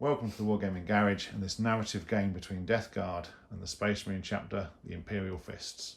Welcome to the Wargaming Garage and this narrative game between Death Guard and the Space Marine chapter, the Imperial Fists.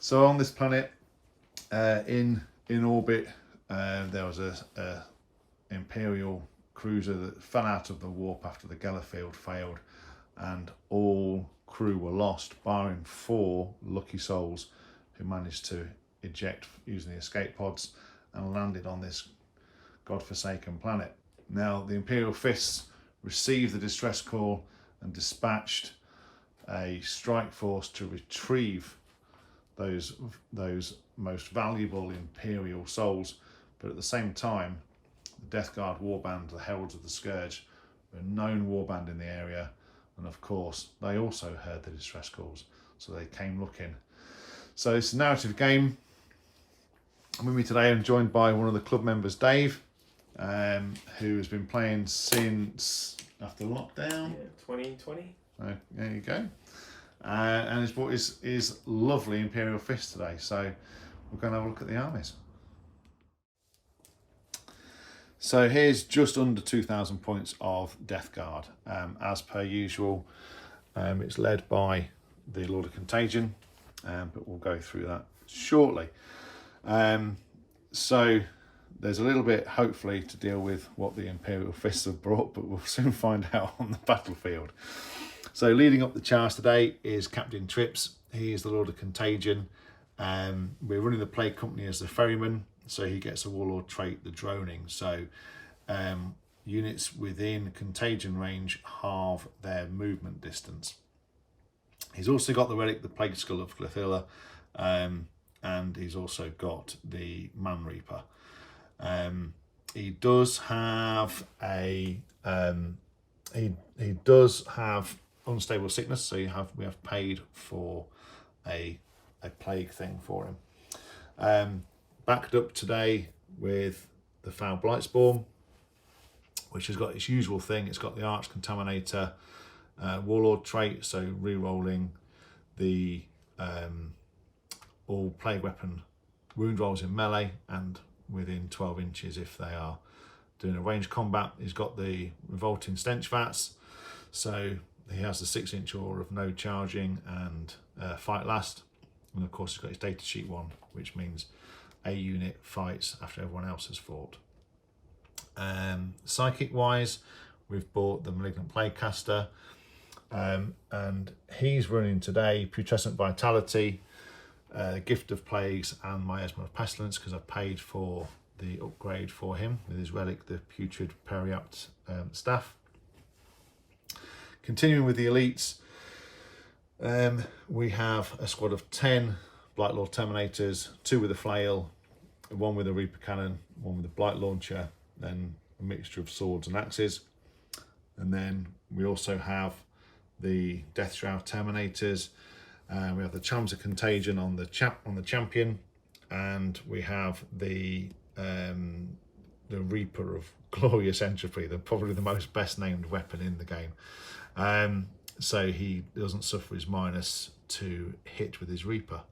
So on this planet, in orbit, there was a Imperial Cruiser that fell out of the warp after the Gellerfield failed, and all crew were lost, barring 4 lucky souls who managed to eject using the escape pods and landed on this godforsaken planet. Now, the Imperial Fists received the distress call and dispatched a strike force to retrieve those most valuable Imperial souls, but at the same time, the Death Guard warband, the Heralds of the Scourge, were a known warband in the area, and of course they also heard the distress calls, so they came looking. So it's a narrative game. With me today, I'm joined by one of the club members, Dave, who has been playing since after lockdown. 2020. There you go. And he's brought his lovely Imperial Fist today, so we're going to have a look at the armies. So here's just under 2,000 points of Death Guard. As per usual, it's led by the Lord of Contagion, but we'll go through that shortly. So there's a little bit, hopefully, to deal with what the Imperial Fists have brought, but we'll soon find out on the battlefield. So leading up the charge today is Captain Trips. He is the Lord of Contagion. We're running the Plague Company as the ferryman, so he gets a warlord trait, the droning. So units within contagion range halve their movement distance. He's also got the relic, the Plague Skull of Glithilla, and he's also got the Man Reaper. He does have a he does have unstable sickness, so we have paid for a plague thing for him. Backed up today with the Foul Blightspawn, which has got its usual thing. It's got the Arch Contaminator warlord trait, so re-rolling the all plague weapon wound rolls in melee and within 12 inches if they are doing a ranged combat. He's got the revolting stench vats, so he has the 6-inch aura of no charging and fight last, and of course he's got his data sheet 1, which means a unit fights after everyone else has fought. Psychic wise, we've bought the Malignant Plaguecaster, and he's running today Putrescent Vitality, Gift of Plagues and Miasma of Pestilence, because I've paid for the upgrade for him with his relic, the Putrid Periapt staff. Continuing with the elites, we have a squad of 10 Blightlord Terminators, 2 with a flail, 1 with a Reaper Cannon, 1 with a Blight Launcher, then a mixture of swords and axes. And then we also have the Death Shroud Terminators. We have the Charms of Contagion on the champion, and we have the Reaper of Glorious Entropy, probably the most best named weapon in the game. So he doesn't suffer his minus to hit with his Reaper.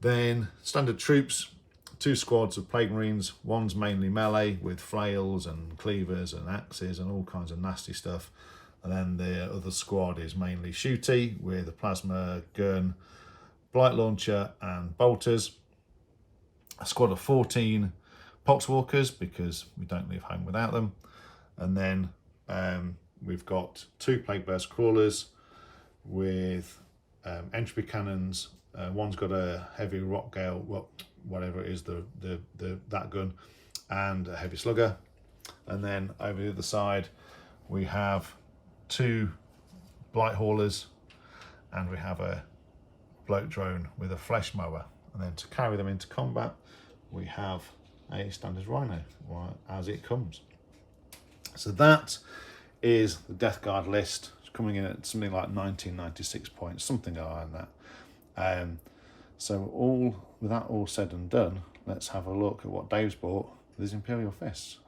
Then standard troops, 2 squads of Plague Marines. One's mainly melee with flails and cleavers and axes and all kinds of nasty stuff. And then the other squad is mainly shooty with a plasma gun, blight launcher and bolters. A squad of 14 Poxwalkers, because we don't leave home without them. And then we've got 2 Plague Burst Crawlers with entropy cannons. One's got a heavy rock gale, whatever it is, that gun, and a heavy slugger. And then over the other side, we have 2 blight haulers, and we have a bloat drone with a flesh mower. And then to carry them into combat, we have a standard rhino, as it comes. So that is the Death Guard list. It's coming in at something like 1996 points, something around that. So with that all said and done, let's have a look at what Dave's bought with his Imperial Fists.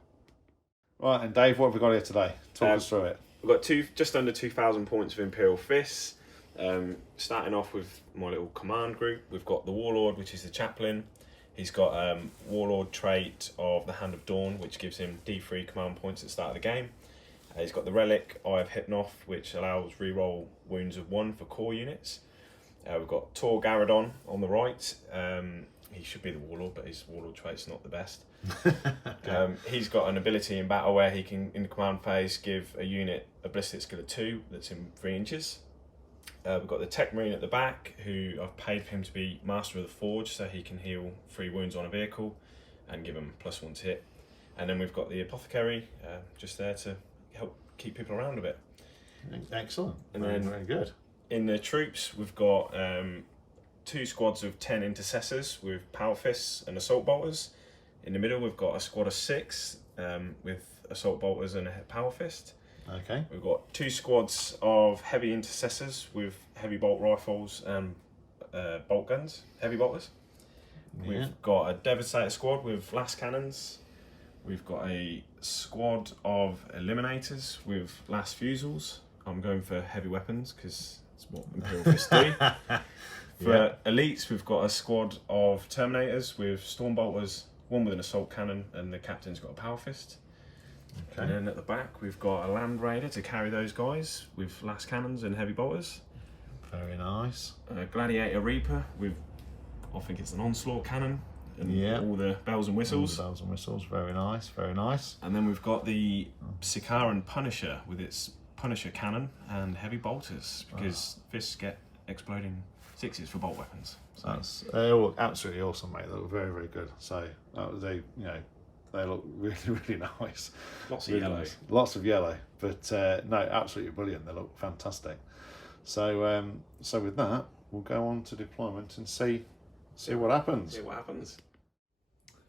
Right, and Dave, what have we got here today? Talk us through it. We've got just under 2,000 points of Imperial Fists. Starting off with my little command group, we've got the Warlord, which is the chaplain. He's got Warlord trait of the Hand of Dawn, which gives him D3 command points at the start of the game. He's got the Relic, Eye of Hypnoth, which allows reroll wounds of 1 for core units. We've got Tor Garadon on the right. He should be the Warlord, but his Warlord trait's not the best. He's got an ability in battle where he can, in the command phase, give a unit a ballistic skill of 2 that's in 3 inches. We've got the Tech Marine at the back, who I've paid for him to be Master of the Forge, so he can heal 3 wounds on a vehicle and give him +1 to hit. And then we've got the Apothecary just there to help keep people around a bit. Excellent. And very, then very good. In the troops, we've got 2 squads of 10 intercessors with power fists and assault bolters. In the middle, we've got a squad of 6 with assault bolters and a power fist. Okay. We've got 2 squads of heavy intercessors with heavy bolt rifles and bolt guns, heavy bolters. Yeah. We've got a Devastator squad with las cannons. We've got a squad of eliminators with las fusils. I'm going for heavy weapons because it's what Imperial Fists do. For elites, we've got a squad of Terminators with storm bolters, 1 with an assault cannon, and the captain's got a power fist. Okay. And then at the back, we've got a Land Raider to carry those guys with las cannons and heavy bolters. Very nice. A Gladiator Reaper with, I think it's an onslaught cannon and all the bells and whistles. All the bells and whistles, very nice, very nice. And then we've got the Sikaran Punisher with its Punisher cannon and heavy bolters, because fists get exploding 6s for bolt weapons. So They look absolutely awesome, mate. They look very, very good. So they look really, really nice. Lots of really yellow. Nice. Lots of yellow, but no, absolutely brilliant. They look fantastic. So so with that, we'll go on to deployment and see what happens. See what happens.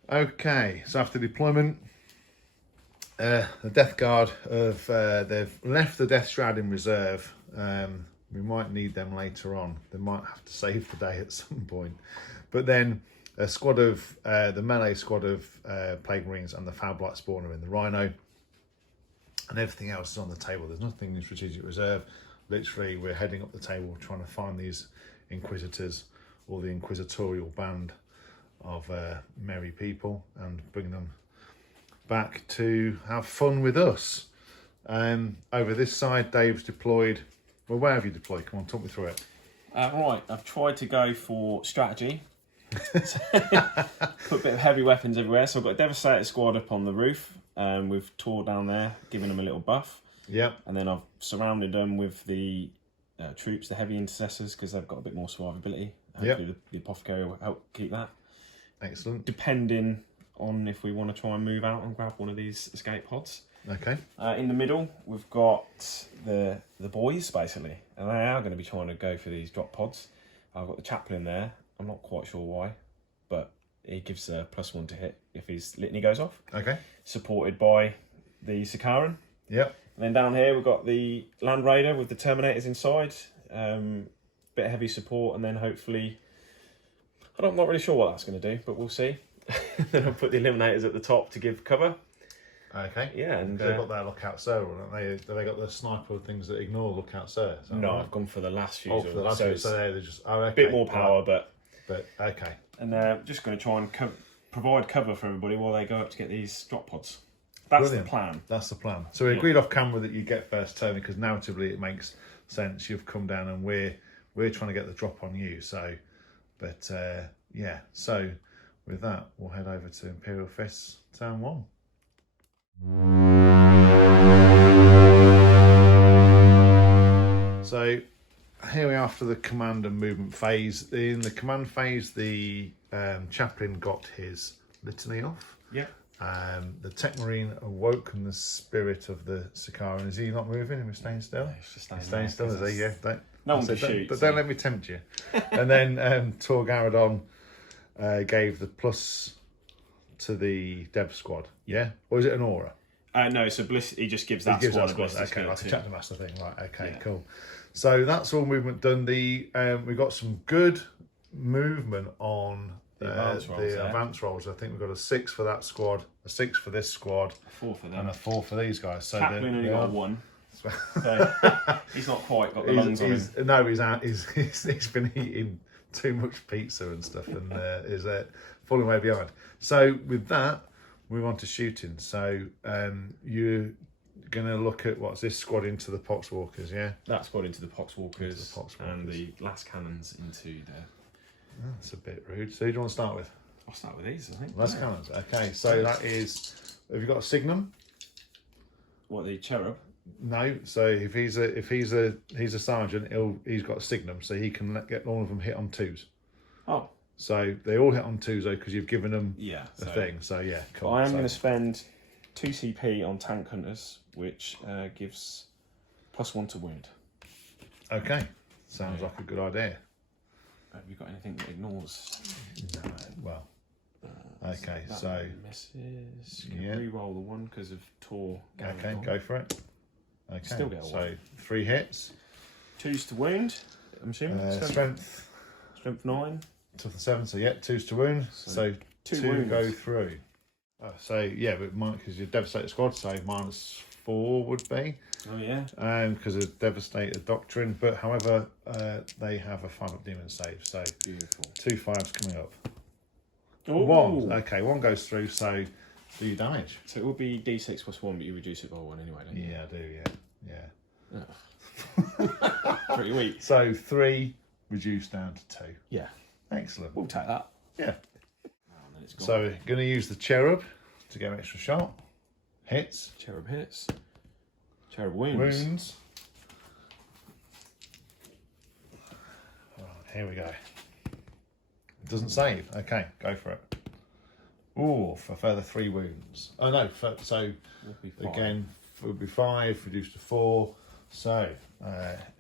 Okay, so after deployment, the Death Guard they've left the Death Shroud in reserve. We might need them later on. They might have to save the day at some point. But then a squad of the melee squad of Plague Marines and the Foul Blight Spawner in the Rhino, and everything else is on the table. There's nothing in strategic reserve. Literally, we're heading up the table trying to find these Inquisitors, or the Inquisitorial band of merry people, and bring them back to have fun with us. Over this side, Dave's deployed. Well, where have you deployed? Come on, talk me through it. Right, I've tried to go for strategy. Put a bit of heavy weapons everywhere. So I've got a Devastator squad up on the roof with Tor down there, giving them a little buff. Yep. And then I've surrounded them with the troops, the heavy intercessors, because they've got a bit more survivability. Hopefully the Apothecary will help keep that. Excellent. Depending on if we want to try and move out and grab one of these escape pods. Okay. In the middle, we've got the boys, basically. And they are going to be trying to go for these drop pods. I've got the chaplain there. I'm not quite sure why, but he gives a +1 to hit if his litany goes off. Okay. Supported by the Sikaran. Yep. And then down here, we've got the Land Raider with the Terminators inside. Bit of heavy support, and then hopefully... I'm not really sure what that's going to do, but we'll see. Then I'll put the Eliminators at the top to give cover. Okay. Yeah, and they've got their lookout sir, haven't they? Have they got the sniper things that ignore lookout sir? No, right? I've gone for the last few. Oh, for the last few. So they're just okay. A bit more power, but okay. And they're just going to try and provide cover for everybody while they go up to get these drop pods. That's Brilliant. The plan. That's the plan. So we agreed off camera that you get first turn, because narratively it makes sense. You've come down and we're trying to get the drop on you. So, but yeah. So with that, we'll head over to Imperial Fists Turn 1. So here we are after the command and movement phase. In the command phase, the chaplain got his litany off. Yeah. The Tech Marine awoken the spirit of the Sikaran. Is he not moving? Is he staying still? No, he's just He's staying still, is he? Yeah. No one can shoot. But don't let me tempt you. And then Tor Garadon gave the plus to the Dev squad. Yeah? Or is it an aura? No, so he just gives that squad a ballistic skill like a too. chapter master thing. Right, okay, Yeah. cool. So that's all movement done. We got some good movement on The advance rolls. I think we've got a 6 for that squad, a 6 for this squad, 4 for them. and a 4 for these guys. So Chaplin only got a 1. So he's not quite got the lungs on him. No, he's been eating too much pizza and stuff, and is falling way behind. So with that, we want to shooting. So you're gonna look at what's this squad into the Poxwalkers, yeah? That squad into the Poxwalkers, Poxwalkers. and the last cannons into the. That's a bit rude. So who do you want to start with? I'll start with these, I think. Last cannons. Okay, so that is. Have you got a signum? What, the cherub? No. So if he's a sergeant, he's got a signum, so he can get all of them hit on 2s. Oh. So they all hit on 2s though, because you've given them a thing. So yeah, cool. I am going to spend 2 CP on tank hunters, which gives +1 to wound. Okay, sounds like a good idea. Have you got anything that ignores? No, well. Okay, that so misses. yeah. Re-roll the 1 because of Tor. Okay, go for it. Okay, Still get a so 1. 3 hits. 2s to wound. I'm assuming. Strength. Strength 9. To the 7, so yeah, 2s to wound. So 2 go through. So yeah, but because you're devastated squad, so -4 would be. Oh yeah. Because of devastated doctrine, but however, they have a 5-up demon save, so Beautiful. 2 5s coming up. Ooh. 1, okay, 1 goes through. So do you damage? So it would be D6 +1, but you reduce it by 1 anyway, don't you? Yeah, I do. Yeah. Pretty weak. So 3 reduced down to 2. Yeah. Excellent. We'll take that. Yeah. And then it's gone. So going to use the cherub to go extra shot. Hits. Cherub hits. Cherub wounds. Wounds. Right, here we go. It doesn't save. Okay, go for it. Ooh, for further 3 wounds. Oh no, so Would be 5. again, it would be 5, reduced to 4. So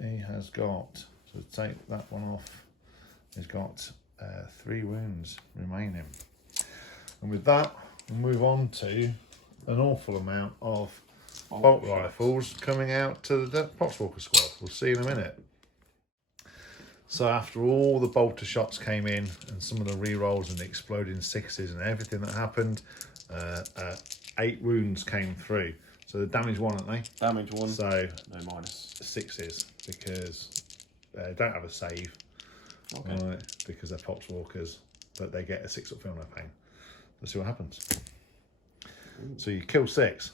he has got, so take that one off, he's got 3 wounds remaining. And with that, we'll move on to an awful amount of bolt rifles coming out to the Poxwalker squad. We'll see in a minute. So after all the bolter shots came in and some of the re-rolls and the exploding 6s and everything that happened, 8 wounds came through. So the damage 1, aren't they? Damage 1. So no minus. 6s because they don't have a save. Okay. Right, because they're Poxwalkers, but they get a 6-up feel no pain. Let's see what happens. Ooh. So you kill 6.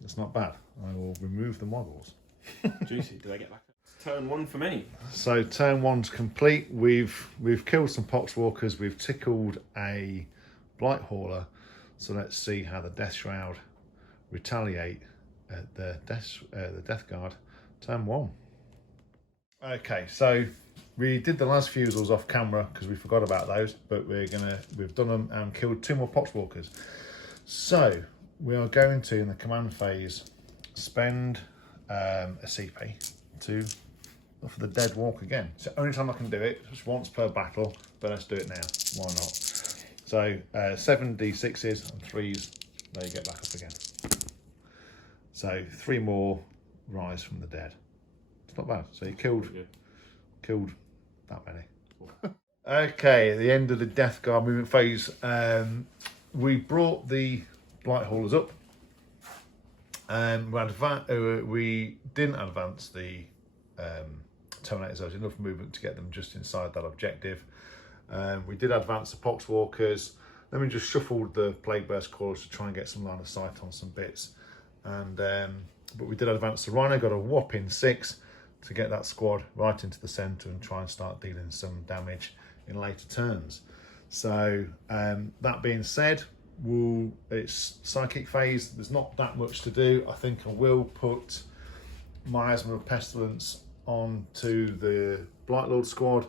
That's not bad. I will remove the models. Juicy. Do they get back? Turn 1 for me. So turn 1's complete. We've killed some Poxwalkers. We've tickled a Blight Hauler. So let's see how the Death Shroud retaliate at the Death Guard. Turn 1. Okay, so we did the last fusils off camera because we forgot about those, but we've done them and killed 2 more Poxwalkers. So we are going to, in the command phase, spend a CP to for the dead walk again. It's the only time I can do it, just once per battle, but let's do it now. Why not? So 7 D6s and 3s, they get back up again. So 3 more rise from the dead. It's not bad. So you killed that many. Okay, at the end of the Death Guard movement phase, we brought the Blight Haulers up. We didn't advance the Terminators. There was enough movement to get them just inside that objective. We did advance the Poxwalkers. Then we just shuffled the Plague Burst Callers to try and get some line of sight on some bits. And but we did advance the Rhino, got a whopping 6 to get that squad right into the centre and try and start dealing some damage in later turns. So that being said, it's psychic phase. There's not that much to do. I think I will put Miasma of Pestilence onto the Blight Lord squad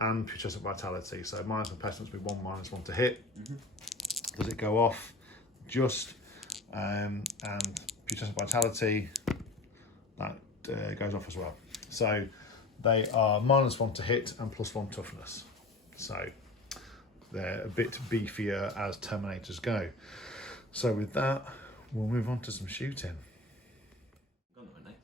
and Putrescent Vitality. So Miasma of Pestilence with 1 -1 to hit. Does it go off? just, and putrescent vitality, that goes off as well. So they are -1 to hit and +1 toughness. So they're a bit beefier as Terminators go. So with that, we'll move on to some shooting.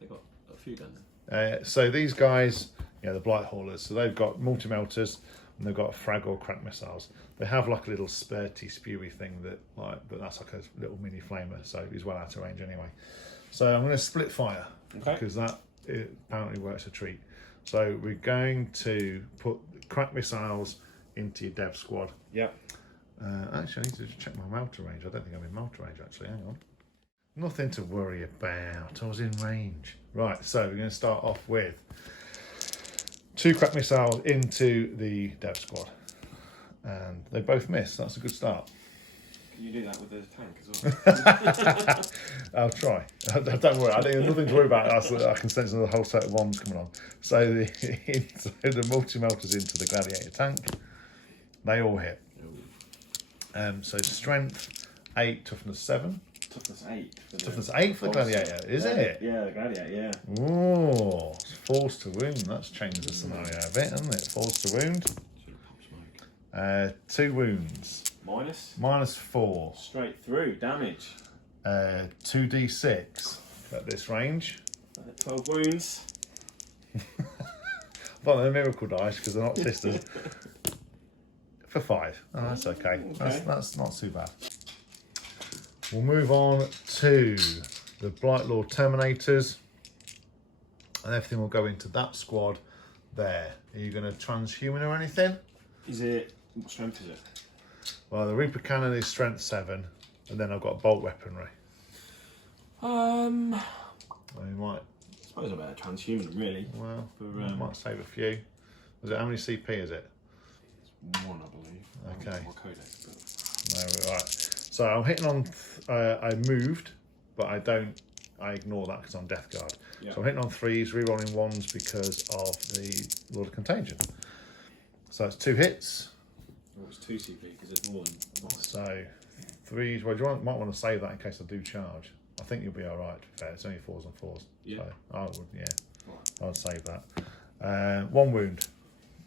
They've got a few guns. So these guys, the Blight Haulers, so they've got multi-melters and they've got frag or crack missiles. They have like a little spurty, spewy thing but that's like a little mini flamer, so he's well out of range anyway. So I'm going to split fire, because that apparently works a treat. So we're going to put crack missiles into your dev squad. Yep. Actually, I need to just check my melter range. I don't think I'm in melter range actually. Hang on. Nothing to worry about. I was in range. Right, so we're going to start off with 2 crack missiles into the dev squad. And they both miss. That's a good start. Can you do that with the tank as well? I'll try. Don't worry. I think there's nothing to worry about. I can sense another whole set of ones coming on. So the multi-melters into the gladiator tank. They all hit. So strength 8, toughness 7. Toughness 8. Toughness 8 for the gladiator, is it? Yeah, the gladiator, yeah. Oh, force to wound. That's changed the scenario a bit, hasn't it? Force to wound. 2 wounds. -4. Straight through damage. 2d6 at this range. 12 wounds. Well, they're miracle dice because they're not sisters. For 5. Oh, that's okay. That's not too bad. We'll move on to the Blightlord Terminators, and everything will go into that squad there. Are you going to transhuman or anything? What strength is it? Well, the Reaper Cannon is strength 7, and then I've got bolt weaponry. I might. I suppose I better transhuman really. Well, might save a few. How many CP is it? It's 1, I believe. Okay. More codex, but... No, right. So I'm hitting on. I moved, but I ignore that because I'm Death Guard. Yep. So I'm hitting on 3s, rerolling 1s because of the Lord of Contagion. So it's 2 hits. Well, it's 2 CP because there's more than 1. So 3s. Well, might want to save that in case I do charge. I think you'll be all right. To be fair, it's only 4s and 4s. Yeah. So I would. Yeah. Right. I would save that. 1 wound,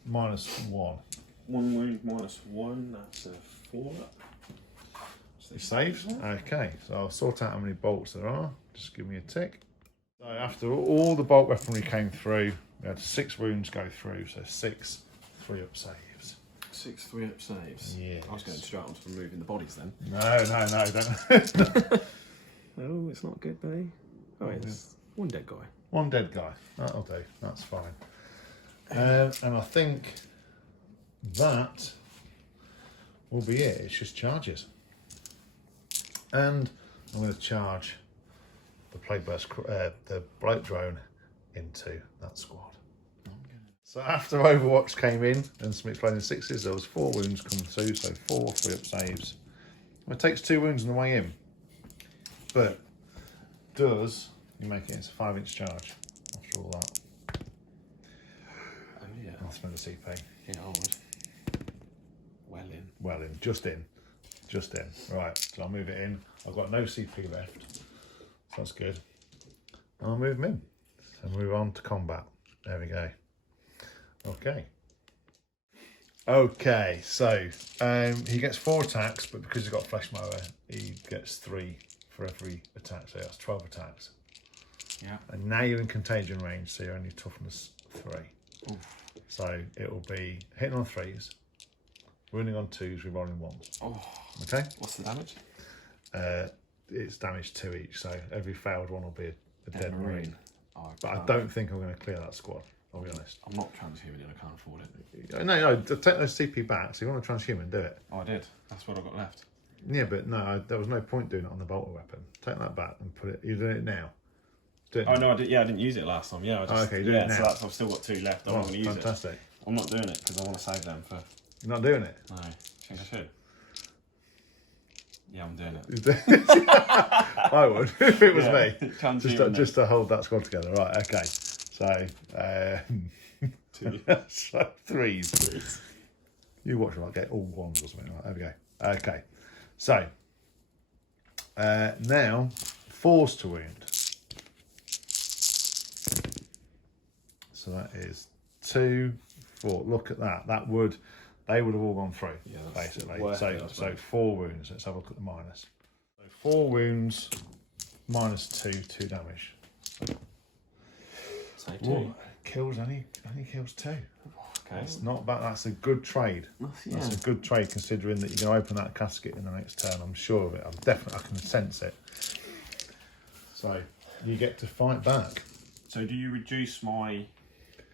-1. 1 wound -1. That's a 4 up. He saves. Okay, so I'll sort out how many bolts there are. Just give me a tick. So after all the bolt weaponry came through, we had 6 wounds go through, so 6 3-up saves. 6 3-up saves. Yeah. I was going straight on to removing the bodies then. No, don't. Oh, it's not good, though. Oh, it's 1 dead guy. 1 dead guy. That'll do. That's fine. And I think that will be it. It's just charges. And I'm going to charge the Plague Burst, the Blight Drone into that squad. So after Overwatch came in and some exploding 6s, there was 4 wounds coming through, so 4 3-up saves. It takes 2 wounds on the way in, but does you make it? It's a 5-inch charge after all that. Oh yeah. I'll spend a CP. Yeah, I would. Well in, just in. Right, so I'll move it in. I've got no CP left, so that's good. I'll move him in. So move on to combat. There we go. Okay, so he gets 4 attacks, but because he's got Flesh Mower, he gets 3 for every attack, so that's 12 attacks. Yeah. And now you're in contagion range, so you're only toughness 3. Oof. So it'll be hitting on 3s, wounding on 2s, rerolling 1s. Oh. Okay. What's the damage? It's damage 2 each, so every failed one will be a dead marine. Oh, but I don't think I'm going to clear that squad, I'll be honest. I'm not transhuman, I can't afford it. No, take those CP back, so you want to transhuman, do it. Oh, I did. That's what I've got left. Yeah, but no, there was no point doing it on the bolter weapon. Take that back and put it. You're doing it now. Do it Oh, now. no, I didn't use it last time. Yeah, I just, okay, do it now. So I've still got 2 left. I'm not going to use fantastic. it. I'm not doing it because I want to save them for... You're not doing it? No, I think I should. Yeah, I'm doing it. I would, if it was me. Just to hold that squad together. Right, okay. So, 2. so 3s. You watch them, I'll get all 1s or something. Right, there we go. Okay. So, Now, 4s to wound. So that is 2, 4. Look at that. They would have all gone through, basically. So 4 wounds. Let's have a look at the minus. So 4 wounds, minus 2 damage. Say 2. Whoa, only kills 2. Okay. It's not bad. That's a good trade. That's a good trade, considering that you're going to open that casket in the next turn. I'm sure of it. I can sense it. So you get to fight back. So do you reduce my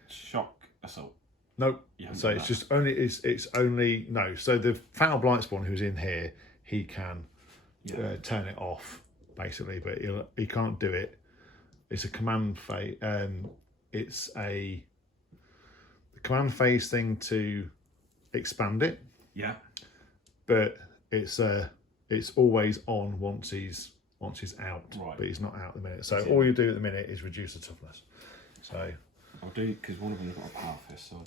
shock assault? Nope. So it's just only it's only no. So the Foul Blightspawn who's in here, he can turn it off basically, but he can't do it. It's a command phase. It's the command phase thing to expand it. Yeah. But it's always on once he's out. Right. But he's not out at the minute. So all you do at the minute is reduce the toughness. So I'll do, because one of them's got a power fist, so I'll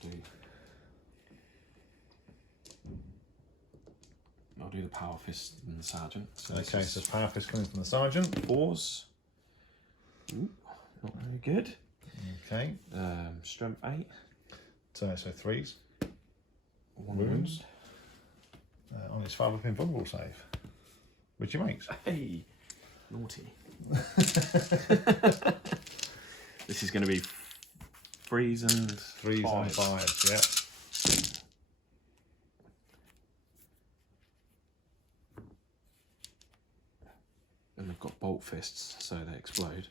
do the power fist and the sergeant. So okay, so power fist coming from the sergeant. 4s. Ooh, not very good. Okay. Strength 8. So 3s. 1 wounds. On his 5 pin vulnerable save, which he makes. Hey, naughty. This is going to be 3s and 5s, yeah. And they've got bolt fists, so they explode.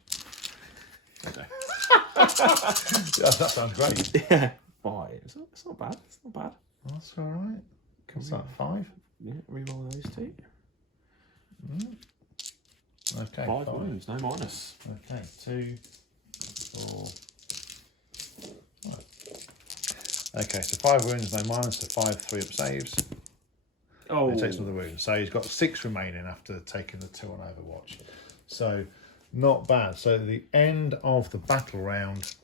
Okay. Yeah, that sounds great. Yeah. 5. It's not bad. It's not bad. That's all right. What's that? 5. Yeah. Reroll those 2. Okay. 5 wounds, no minus. Okay. 2, 4. Right. Okay, so 5 wounds, no minus. So 5 3-up saves. Oh. He takes another wound. So he's got 6 remaining after taking the 2 on Overwatch. So not bad. So at the end of the battle round,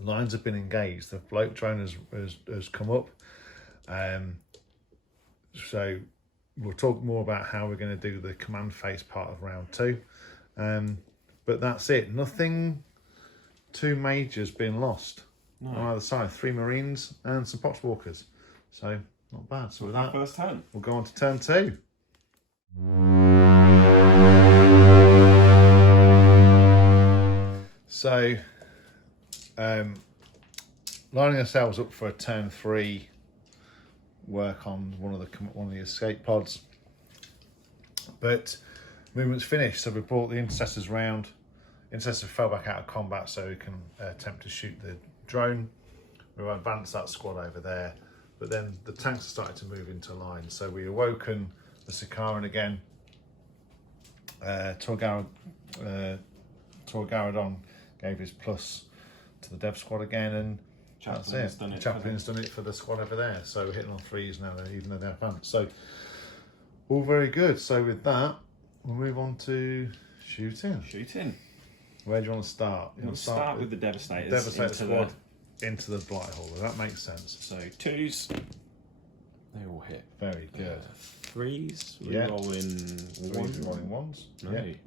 lines have been engaged. The float drone has come up. So we'll talk more about how we're going to do the command phase part of round 2. But that's it. Nothing too major has been lost on either side. 3 Marines and some Poxwalkers. So not bad. So with that, First turn. we'll go on to turn 2. So, lining ourselves up for a turn 3 work on one of the escape pods, but movement's finished. So we brought the intercessors round. Intercessor fell back out of combat, so we can attempt to shoot the drone. We've advanced that squad over there, but then the tanks started to move into line. So we awoken the Sikaran again. Torgaradon gave his plus to the dev squad again, and that's it. Chaplain's done it for the squad over there. So we're hitting on 3s now, even though they're advanced. So all very good. So with that, we'll move on to shooting. Where do you want to start? We'll start with the Devastators. Devastator squad into the Blight Hall. That makes sense. So 2s, they all hit. Very good. 3s, Yeah. rerolling 1. Rolling 1s.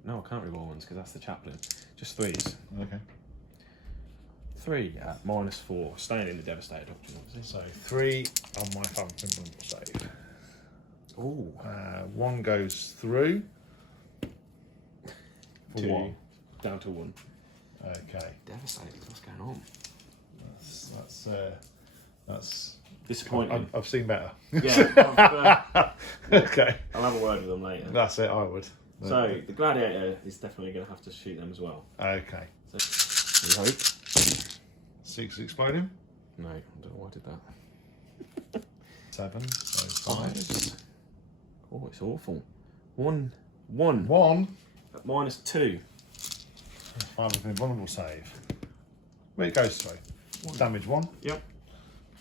No, I can't reroll 1s because that's the chaplain. Just 3s. Okay. 3 at -4, staying in the Devastator option, obviously. So 3 on my Falcon save. Ooh. 1 goes through. For 2 1. down to 1. Okay. Devastators, what's going on? That's Disappointing. I've seen better. Yeah. Okay. I'll have a word with them later. That's it. I would. So the Gladiator is definitely going to have to shoot them as well. Okay. So, we hope. 6 exploding. No, I don't know why I did that. 7. So 5. 5s. Oh, it's awful. 1. 1. At -2. 5 has been vulnerable save. Where it goes through. Damage 1. Yep.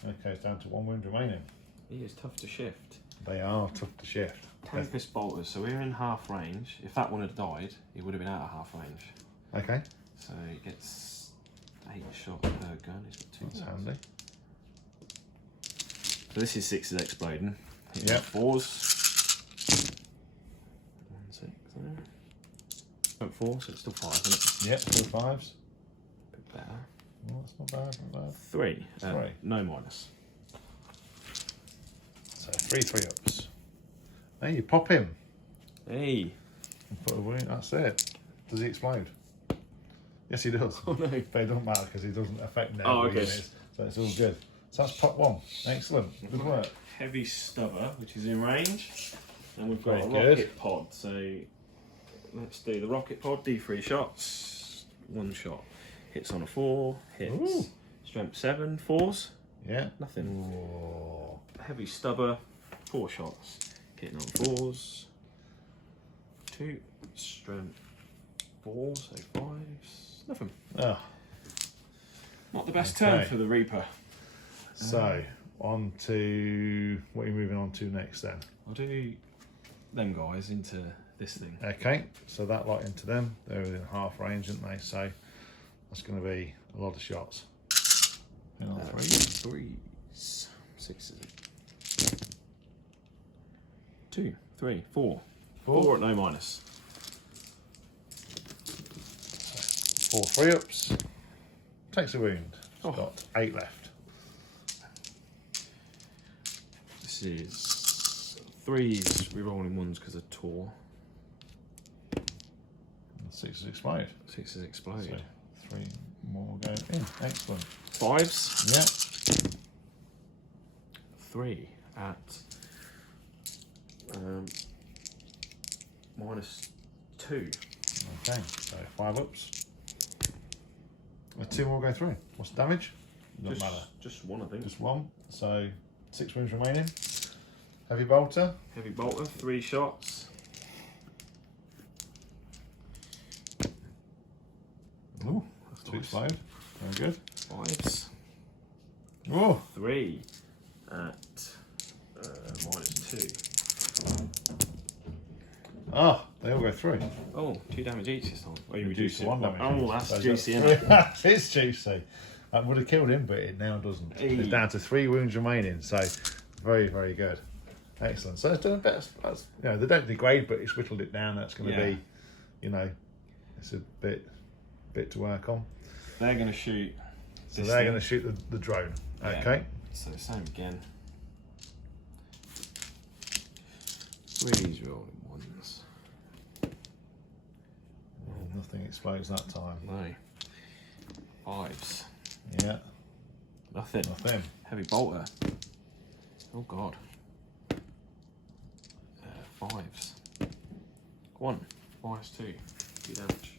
Okay, it's down to 1 wound remaining. He is tough to shift. They are tough to shift. Tempest bolters, so we're in half range. If that one had died, he would have been out of half range. Okay. So he gets 8 shot per gun. He's got 2 That's guns. handy. So this is 6s exploding. Yep. 4s. 1, Strength 4, so it's still 5, isn't it? Yep, 2 5s. Bit better. Well, that's not bad, not bad. 3. 3. No minus. So 3 3-ups. Hey, you pop him. Hey. And put a wound, that's it. Does he explode? Yes, he does. Oh no. But it doesn't matter because he doesn't affect now. Oh, okay. Units, so it's all good. So that's pop 1. Excellent. Good work. Heavy stubber, which is in range. And we've got Very a good. rocket pod. So let's do the rocket pod. D3 shots. 1 shot. Hits on a 4. Hits. Ooh. Strength 7. 4s. Yeah. Nothing. Ooh. Heavy stubber. 4 shots. Hitting on 4s. 2. Strength 4. So 5s. Nothing. Oh, Not the best Okay. turn for the Reaper. so on to what are you moving on to next then? I'll do them guys into this thing. Okay, so that lot into them. They're within half range, aren't they? So that's going to be a lot of shots. Hang on, 3. 3s. 6s. 2, 3, 4. 4 at no minus. 4 3-ups. Takes a wound. Oh. Got 8 left. This is 3s rerolling 1s because of Tor. And 6 explode. 6s explode. So 3 more go in. Excellent. 5s. Yeah. 3 at -2. Okay, so 5 ups. 2 more go through. What's the damage? Doesn't matter. Just 1, I think. Just 1. So 6 wounds remaining. Heavy bolter. Heavy bolter, 3 shots. Ooh, That's 2 nice. explode. Very good. 5s. Oh, 3 at -2. ah, they all go through. Oh, 2 damage each this time. Oh, you Reduced reduced to it. 1 damage. Oh, that's So juicy, that's isn't it? It's juicy. That would have killed him, but it now doesn't. Hey. It's down to 3 wounds remaining. So very, very good. Excellent. So it's done a bit. You know, they don't degrade, but it's whittled it down. That's going to Yeah. be, you know, it's a bit to work on. They're going to shoot. So this they're thing. going to shoot the drone. Yeah. Okay. So same again. 3s rolling 1s. Nothing explodes that time. No. 5s. Yeah. Nothing. Nothing. Heavy bolter. Oh god. 5s. 1. Minus 2. 2 damage.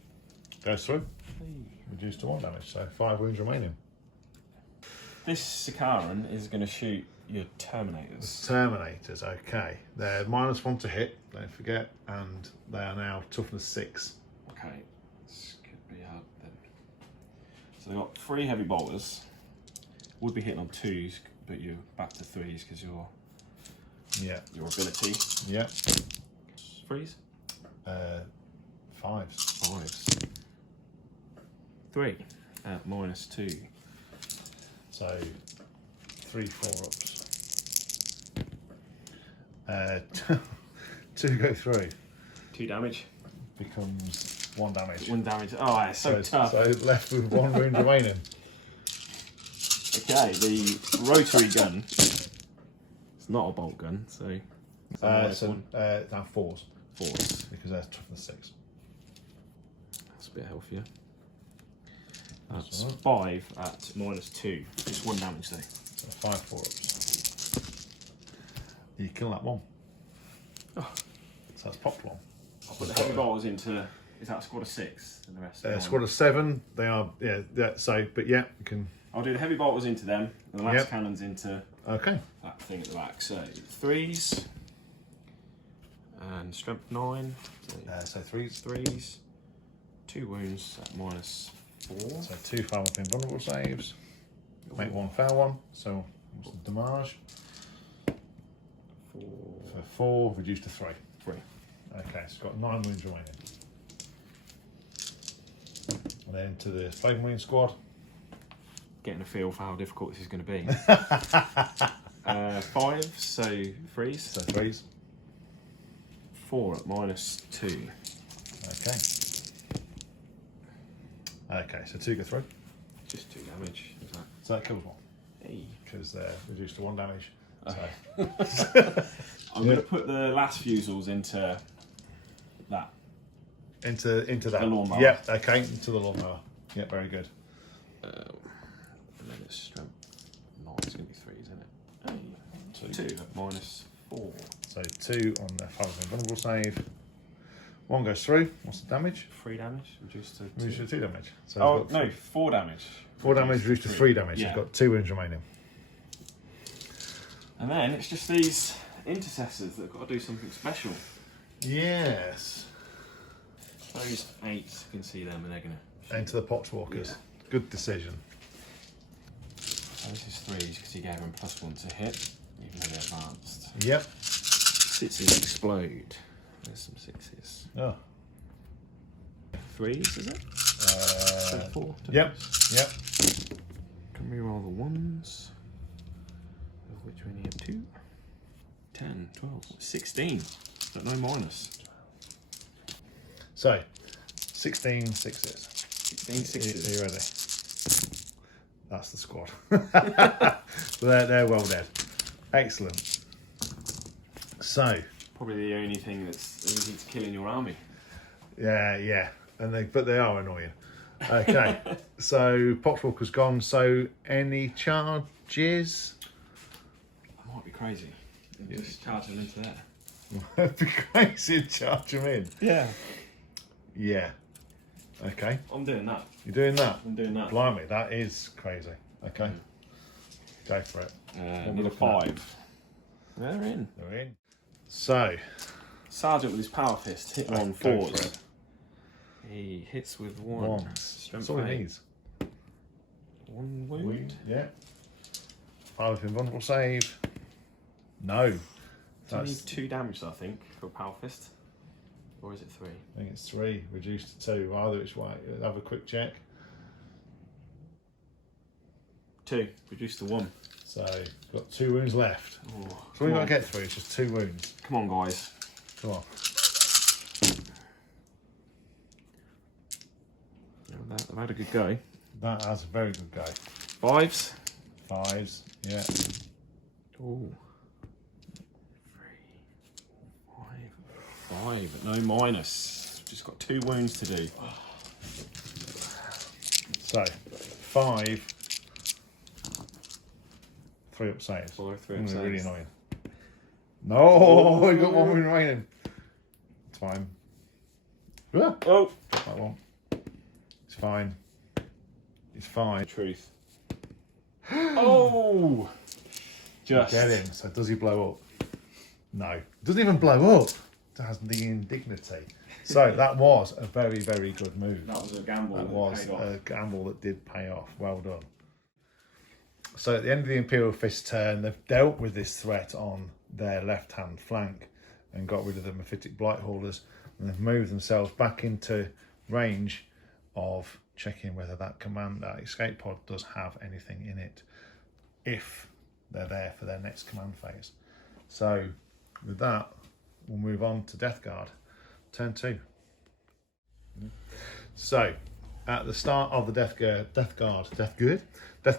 Goes through. Hey. Reduced to 1 damage. So 5 wounds remaining. This Sikaran is going to shoot your Terminators. Terminators. Okay. They're -1 to hit. Don't forget, and they are now toughness 6. Okay, this could be hard then. So they've got 3 heavy bolters. Would be hitting on 2s, but you're back to 3s because your Yeah. ability. Yeah. 3s? 5s. 5s. 3 at -2. So 3 4-ups. 2 go through. 2 damage. Becomes 1 damage. 1 damage. Oh, it's so tough. So left with 1 wound remaining. Okay, the rotary gun. It's not a bolt gun, so. Now 4s 4s. because they're toughness 6. That's a bit healthier. That's That's 5 at -2. Just 1 damage though. So 5 4-ups. You kill that 1. Oh. So that's popped 1. I'll put the heavy bolters into. Is that a squad of 6 and the rest? Squad of 7. They are So, but yeah, you can. I'll do the heavy bolters into them and the last Yep. cannons into Okay. that thing at the back. So 3s and strength 9. So 3s. 3s. 2 wounds at -4. So 2 fail up invulnerable saves. Make 1 fail one. So what's the damage? 4. For 4, reduced to 3. 3. Okay, so it's got 9 wounds remaining. And then to the Flame Wing squad. Getting a feel for how difficult this is going to be. 5, so 3s. So 3s. 4 at -2. Okay. Okay, so 2 go through. Just 2 damage. Is that? So that kills one. Hey. Because they're reduced to 1 damage. Okay. So. I'm going to put the last fusels into that. Into that. The lawnmower. Yep, okay, into the lawnmower. Yep, very good. And then it's strength. No, it's going to be 3, isn't it? Hey. 2 at -4. So 2 on the Father's Invulnerable save. 1 goes through. What's the damage? 3 damage, reduced to 2. Reduced to 2 damage. So Oh, he's got no, 4 damage. 4 damage reduced to 3 damage. Yeah. He's got 2 wounds remaining. And then it's just these intercessors that have got to do something special. Yes. Those 8, you can see them, and they're going to... Into the Poxwalkers. Yeah. Good decision. So this is 3s because you gave them +1 to hit, even though they're advanced. Yep. 6s explode. There's some 6s. Oh. 3s, is it? 4. Yep. Yep. Can we roll the 1s? Of which we only have 2. 10, 12, 16. But no minus. So, 16 sixes. 16 6s. Are you ready? That's the squad. So they're well dead. Excellent. So, Probably the only thing that's easy to kill in your army. yeah, but they are annoying. Okay, so Poxwalker's gone. So, any charges? That might be crazy. Just charge them into there. It'd be crazy to charge them in. Yeah. Yeah. Okay, I'm doing that. you're doing that. I'm doing that. Blimey, that is crazy. Okay, go for it. Another 5. They're in. They're in. So, Sergeant with his power fist hitting on go for 4s. it. He hits with 1. That's Strength all he 8. needs. 1 wound. Yeah. 5 invulnerable save. No. Do you That's, need 2 damage, I think, for a power fist? Or is it 3? I think it's 3, reduced to 2. Either which way. Have a quick check. 2, reduced to 1. So, got 2 wounds left. Oh, So we got to get through. It's just 2 wounds. Come on, guys. Come on. They've had a good go. That has a very good go. 5s. 5s. Yeah. Ooh. 3, 5, but no minus. Just got 2 wounds to do. So, 5. 3 up saves. 4, 3 up Really saves. annoying. No, we got 1 wound remaining. It's fine. Ah, Oh! that one. It's fine. It's fine. Truth. Oh! Just. Get him. So does he blow up? No. Doesn't even blow up. It has the indignity. So that was a very, very good move. That was a gamble. That that was paid off. a gamble that did pay off. Well done. So at the end of the Imperial Fist turn, they've dealt with this threat on their left-hand flank and got rid of the Mephitic Blight Haulers, and they've moved themselves back into range of checking whether that escape pod does have anything in it, if they're there for their next command phase. So with that, we'll move on to Death Guard, turn 2. So at the start of the Death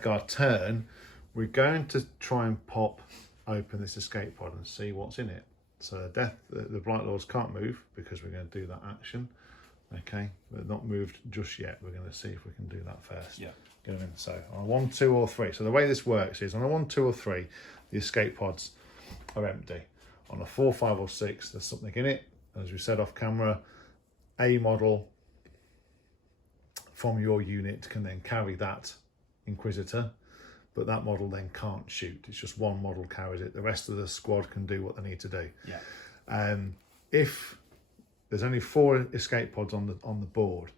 Guard turn, we're going to try and pop open this escape pod and see what's in it. So the Blight Lords can't move because we're going to do that action. Okay, they're not moved just yet. We're going to see if we can do that first. Yeah. Go in. So on a 1, 2, or 3. So the way this works is on a 1, 2, or 3, the escape pods are empty. On a 4, 5, or 6, there's something in it. As we said off camera, a model from your unit can then carry that Inquisitor, but that model then can't shoot. It's just one model carries it. The rest of the squad can do what they need to do. Yeah. If there's only 4 escape pods on the board,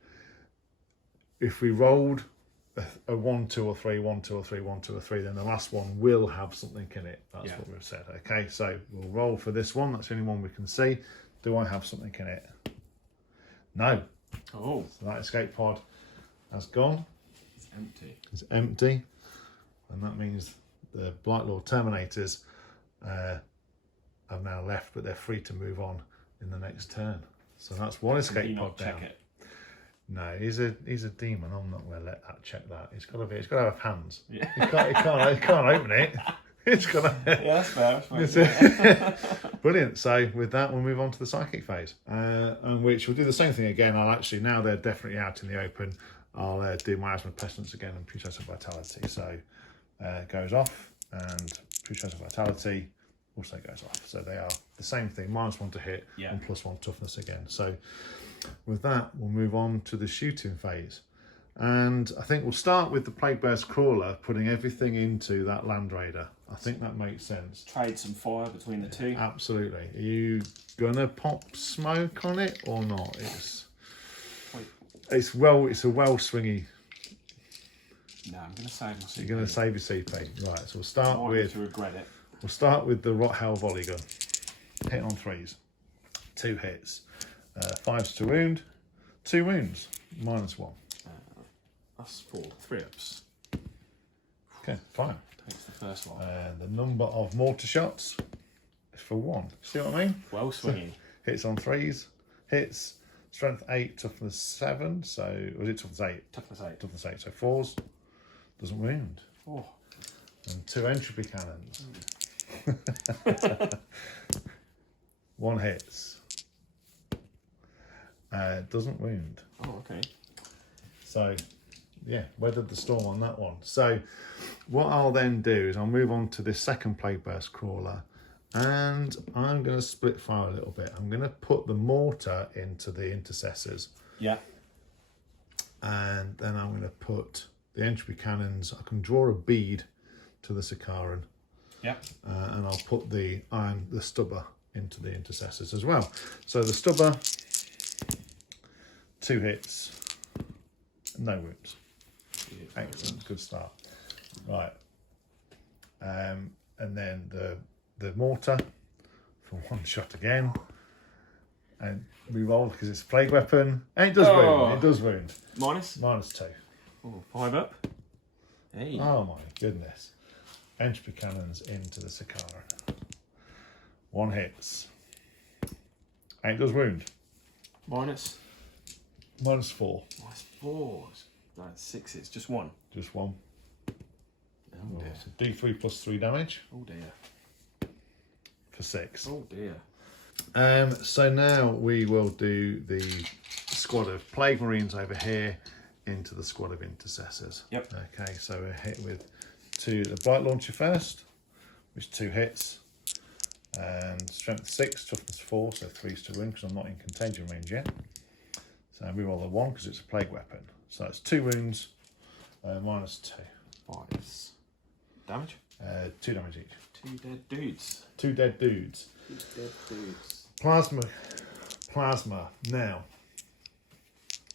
if we rolled a 1, 2, or 3, 1, 2, or 3, 1, 2, or 3, then the last one will have something in it. That's what we've said. Okay, so we'll roll for this one. That's the only one we can see. Do I have something in it? No. Oh. So that escape pod has gone. It's empty. It's empty. And that means the Blight Lord Terminators have now left, but they're free to move on in the next turn. So that's one escape pod down. Check it. No, he's a demon. I'm not going to let that check that. It's got to have hands. Yeah. He can't open it. It's got to. Yeah, that's fair. Brilliant. So with that, we'll move on to the psychic phase, and which we'll do the same thing again. I'll actually, now they're definitely out in the open, I'll do miasma pestilence again and puissance of vitality. So goes off, and puissance of vitality also goes off. So they are the same thing, -1 to hit and +1 toughness again. So with that, we'll move on to the shooting phase. And I think we'll start with the Plague Bear's Crawler, putting everything into that Land Raider. I think that makes sense. Trade some fire between the two. Absolutely. Are you gonna pop smoke on it or not? It's a well swingy. No, I'm gonna save my CP. You're gonna save your CP. Right, so we'll start with to regret it. We'll start with the Rot Hell volley gun. Hitting on 3s. 2 hits. 5s to wound. 2 wounds. -1. That's 4. 3 ups. Okay, fine. Takes the first one. The number of mortar shots is for 1. See what I mean? Well swinging. Hits on 3s. Hits. Strength 8, toughness 7. So, was it toughness 8? Toughness 8. Toughness 8. So 4s. Doesn't wound. Oh. And 2 entropy cannons. 1 hits. Doesn't wound. Oh, okay. So, yeah, weathered the storm on that one. So, what I'll then do is I'll move on to this second Plague Burst Crawler, and I'm going to split fire a little bit. I'm going to put the mortar into the intercessors. Yeah. And then I'm going to put the entropy cannons. I can draw a bead to the Sakaran. Yeah. And I'll put the stubber into the intercessors as well. So the stubber, 2 hits, no wounds. Excellent, good start. Right. And then the mortar for 1 shot again. And we roll because it's a plague weapon. And it does wound. It does wound. -2. Oh, 5 up. Hey. Oh my goodness. Entropy cannons into the Sakaran. 1 hits. And it does wound. Minus. -4. -4. That's 6 hits. Just 1. Just 1. Oh dear. So D3 plus 3 damage Oh dear. for 6. Oh dear. So now we will do the squad of Plague Marines over here into the squad of Intercessors. Yep. Okay, so we're hit with the Blight Launcher first, which 2 hits. And strength 6, toughness 4, so 3s to wound because I'm not in contagion range yet. So we roll a 1 because it's a plague weapon. So it's 2 wounds, -2. 5s. Damage? 2 damage each. 2 dead dudes. 2 dead dudes. 2 dead dudes. Plasma. Now,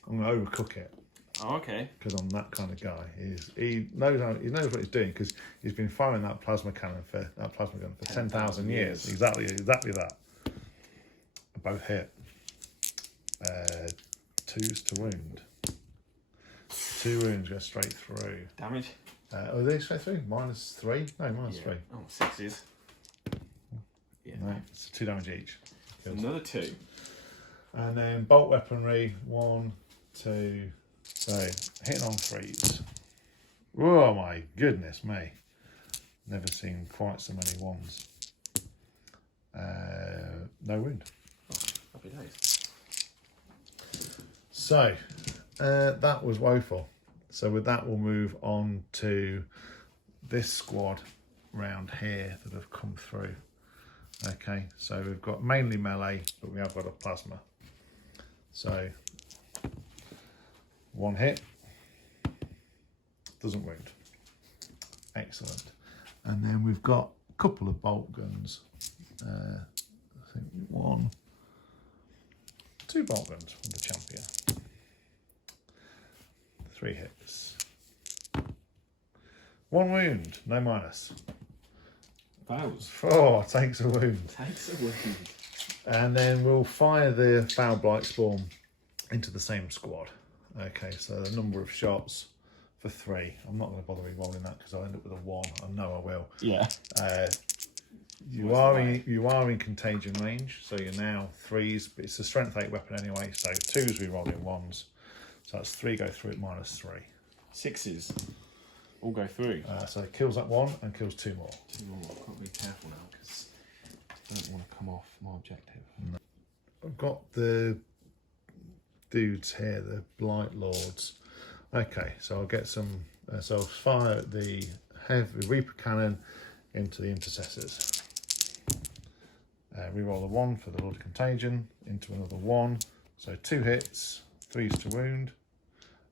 I'm going to overcook it. Oh, okay. Because I'm that kind of guy. He knows what he's doing because he's been firing that plasma gun for 10,000 years. Exactly that. Both hit. 2s to wound. 2 wounds go straight through. Damage? Are they straight through? -3? No, -3. Oh, 6s. Yeah. No, it's 2 damage each. Good. Another 2. And then bolt weaponry, 1, 2. So hitting on 3s. Oh my goodness me! Never seen quite so many 1s. No wound. Oh, happy days. So that was woeful. So with that, we'll move on to this squad round here that have come through. Okay, so we've got mainly melee, but we have got a plasma. So 1 hit, doesn't wound. Excellent. And then we've got a couple of bolt guns. I think 2 bolt guns from the champion. 3 hits. 1 wound, no minus. Vows. 4 takes a wound. Takes a wound. And then we'll fire the Foul Blight Spawn into the same squad. Okay, so the number of shots for 3. I'm not going to bother re-rolling that because I'll end up with a 1. I know I will. Yeah. You are in contagion range, so you're now 3s, but it's a strength 8 weapon anyway, so 2s we roll in 1s. So that's 3 go through at -3. 6s all go through. So it kills that 1 and kills 2 more. 2 more. I've got to be careful now because I don't want to come off my objective. No. I've got the dudes here, the Blight Lords. Okay, so I'll get some. So I'll fire the heavy Reaper Cannon into the intercessors. Reroll a 1 for the Lord of Contagion into another 1. So 2 hits, 3s to wound.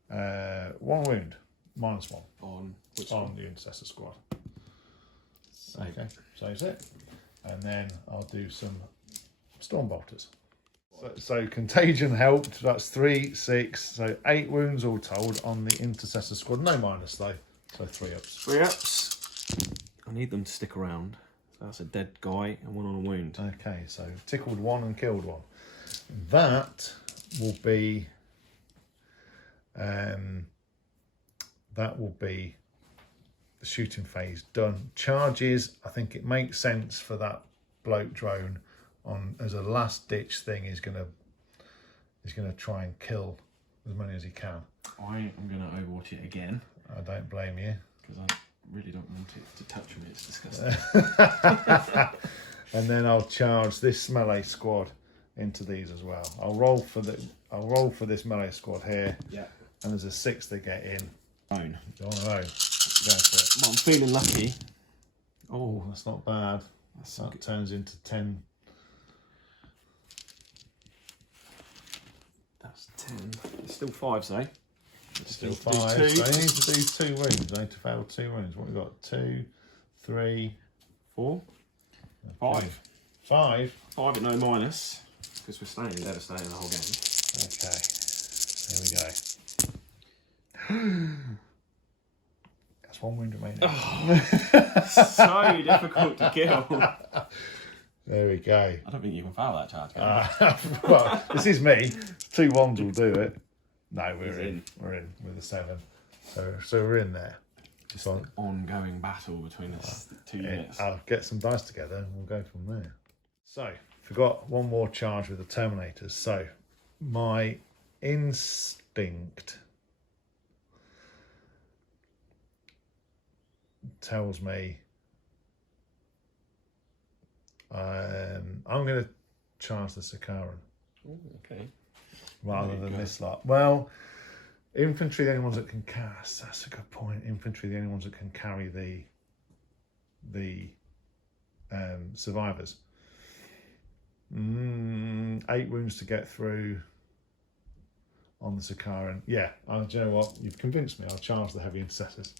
1 wound, -1 On which on one? the intercessor squad. Okay, so that's it. And then I'll do some storm bolters. So contagion helped. That's 3, 6, so 8 wounds all told on the intercessor squad. No minus though, so 3 ups. 3 ups. I need them to stick around. So that's a dead guy and 1 on a wound. Okay, so tickled 1 and killed 1. That will be the shooting phase done. Charges, I think it makes sense for that bloke drone on as a last ditch thing. He's gonna try and kill as many as he can. I am going to overwatch it again I don't blame you. because I really don't want it to touch me. It's disgusting. And then I'll charge this melee squad into these as well. I'll roll for this melee squad here. Yeah. And there's a 6 they get in. Own. Go on their own. Go for it. Well, I'm feeling lucky. Oh, that's not bad. That turns into 10. That's 10. It's still 5s though. Still 5. So I need to do 2 wounds. I need to fail 2 wounds. What have we got? 2, 3, 4, 5. 5. 5 at no minus because we're staying devastating the whole game. Okay. Here we go. That's 1 wound remaining. So difficult to kill. There we go. I don't think you can foul that charge, can you? Well, this is me. 2 1s will do it. No, we're He's in. in. We're in with a 7. So we're in there. Just an ongoing battle between us 2 units. I'll get some dice together and we'll go from there. So, forgot 1 more charge with the Terminators. So, my instinct tells me I'm going to charge the Sakaran Ooh, okay. rather than this lot. Well, infantry, the only ones that can cast. That's a good point. Infantry, the only ones that can carry the survivors. 8 wounds to get through on the Sakaran. Yeah, do you know what? You've convinced me. I'll charge the heavy intercessors.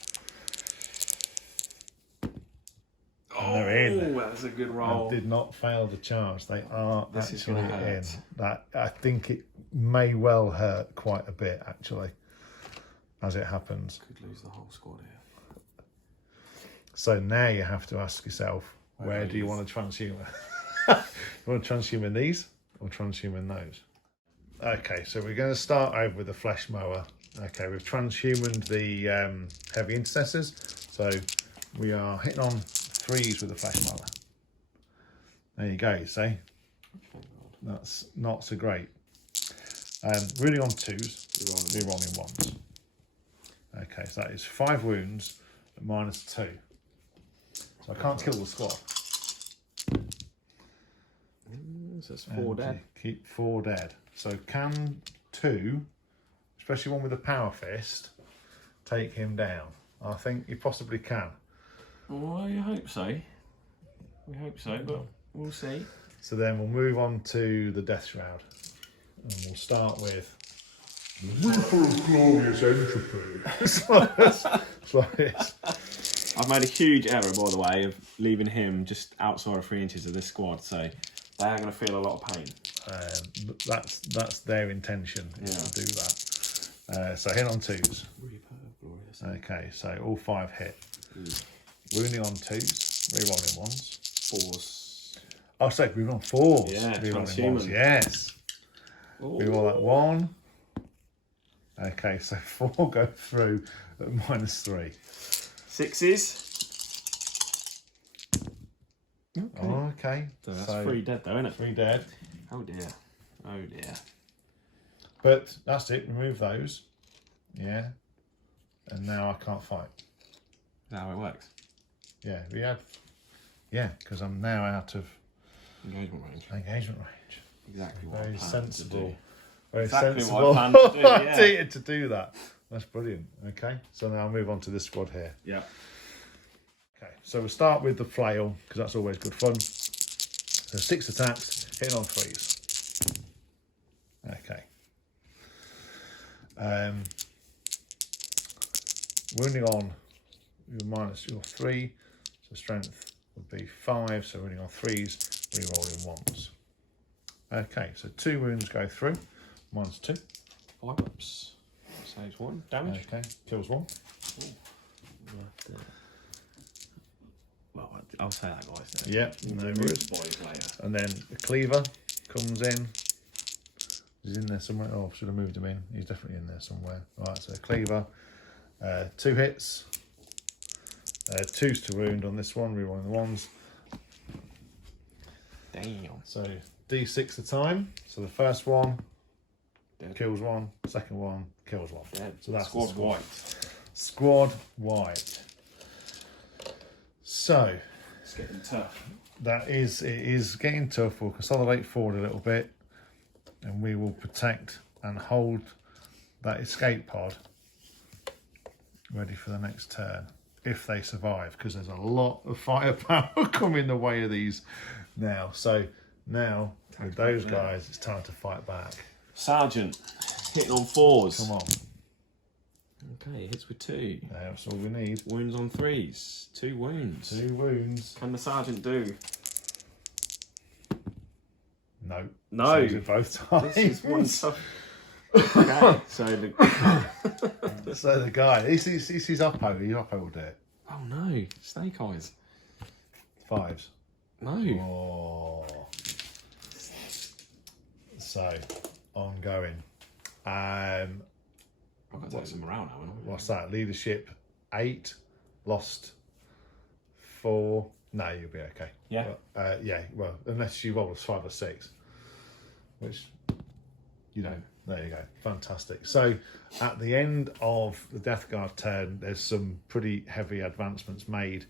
Oh, they're in. that's a good roll. I did not fail the charge. They are This is actually gonna hurt. in. That I think it may well hurt quite a bit actually, as it happens. Could lose the whole squad here. So now you have to ask yourself, where do you want to transhuman? You want to transhuman these or transhuman those? Okay, so we're going to start over with the flesh mower. Okay, we've transhumaned the heavy intercessors, so we are hitting on 3s with the flesh mower. There you go, you see? That's not so great. Really on 2s, we're rolling 1s. Okay, so that is 5 wounds at -2. So I can't kill the squad. So it's 4 dead. Keep 4 dead. So can 2, especially one with a power fist, take him down? I think you possibly can. Well, you hope so. We hope so, but we'll see. So then we'll move on to the Death Shroud. And we'll start with Reaper of Glorious Entropy. I've made a huge error, by the way, of leaving him just outside of 3 inches of this squad, so they are going to feel a lot of pain. That's their intention, is to do that. So hit on 2s. Reaper of Glorious. Okay, so all 5 hit. Wounding on 2s, rerolling 1s. 4s. Oh, so we on 4s. Yeah, Rerolling transhuman. 1s, yes. Reroll that 1. Okay, so 4 go through at -3. 6s. Okay. Oh, okay. So that's 3 dead though, isn't it? 3 dead. Oh dear. Oh dear. But that's it. Remove those. Yeah. And now I can't fight. Is that how it works? Yeah, we had. Yeah, because I'm now out of Engagement range. engagement range. Exactly what Very I planned sensible. to do. Very Exactly sensible what I planned to do, yeah. idea to do that. That's brilliant. Okay, so now I'll move on to this squad here. Yeah. Okay, so we'll start with the flail because that's always good fun. So 6 attacks, hitting on 3s. Okay. Wounding on your minus your 3, so strength would be 5. So wounding on 3s, re-rolling 1s. Okay, so 2 wounds go through, minus 2. 5 ups. Saves 1 damage. Okay, kills 1. Well, I'll say that, guys. Yeah, no worries. Boys later. And then the cleaver comes in. He's in there somewhere. Oh, should have moved him in. He's definitely in there somewhere. Right, so cleaver, 2 hits, 2s to wound on this one. Rerolling the 1s. Damn. So D6 a time. So the first one Dead. kills 1, second one kills 1. Dead. So that's Squad the squad. white. Squad white. So It's getting tough. it is getting tough. We'll consolidate forward a little bit, and we will protect and hold that escape pod ready for the next turn if they survive, because there's a lot of firepower coming the way of these now. So now with those guys, it's time to fight back. Sergeant, hitting on 4s. Come on. Okay, hits with 2. That's all we need. Wounds on 3s. 2 wounds. 2 wounds. Can the sergeant do? No. No. Saves it both times. This is one tough. Okay, so the... So the guy, he's Uppo. He's Uppo will do it. Oh no, snake eyes. 5s. No. Oh. So, ongoing. I've got to take some morale now, haven't I? What's that? Leadership 8, lost 4. No, you'll be okay. Yeah. But, yeah. Well, unless you roll a 5 or 6, which you know. There you go. Fantastic. So, at the end of the Death Guard turn, there's some pretty heavy advancements made.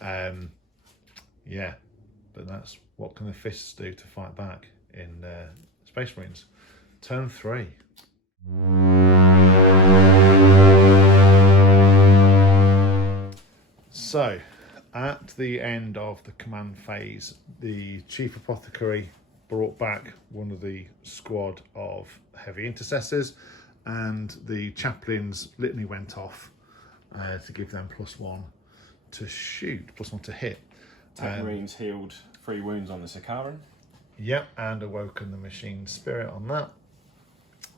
Yeah, but that's what can the fists do to fight back in Space Marines. Turn 3. So, at the end of the command phase, the Chief Apothecary brought back one of the squad of heavy intercessors, and the chaplain's litany went off to give them +1 to shoot, +1 to hit. Marines healed 3 wounds on the Sakaran. Yep, and awoken the machine spirit on that.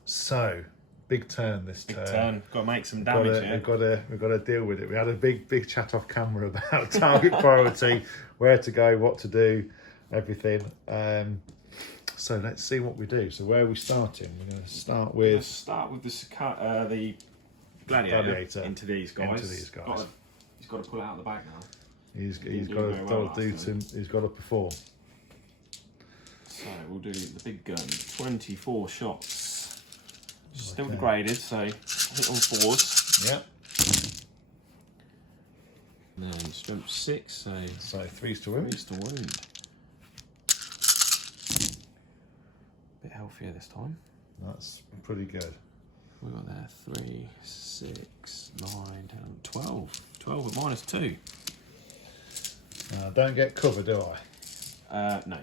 So, big turn this turn. Got to make some damage here. We've got to deal with it. We had a big chat off camera about target priority, where to go, what to do, everything. So let's see what we do. So where are we starting? We're going to start with... Let's start with the gladiator into these guys. He's got to pull it out of the bag now. He's got to perform. So we'll do the big gun. 24 shots. Still degraded, so hit on 4s. Yep. And then strength 6, so 3s to wound. 3s to wound. Bit healthier this time. That's pretty good. We got there 3, 6, 9, 10, 12. 12 at -2. Don't get cover, do No.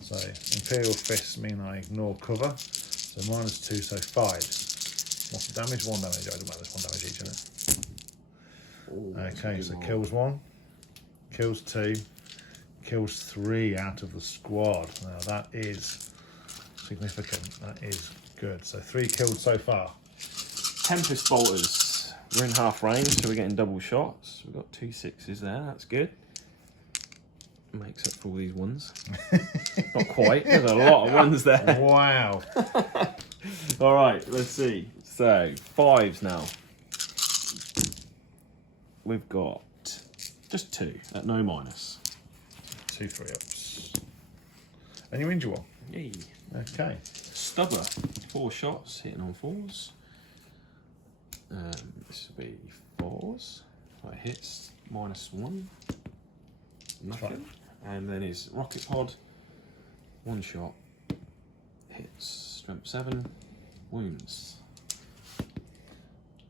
So Imperial Fists mean I ignore cover. So -2, so 5s. What's the damage? 1 damage. I don't matter. There's 1 damage each, isn't it? Ooh, Okay, so kills 1, kills 2, kills 3 out of the squad. Now that is significant. That is good. So 3 killed so far. Tempest bolters. We're in half range, so we're getting double shots. We've got 2 6s there. That's good. Makes up for all these ones. Not quite. There's a lot of ones there. Wow. All right, let's see. So 5s now. We've got just 2 at no minus. 2 3-ups. And you injure one. Yay. Okay. Stubber, 4 shots, hitting on 4s. This will be 4s. So it hits -1. Nothing. Right. And then his rocket pod, 1 shot, hits, strength 7, wounds.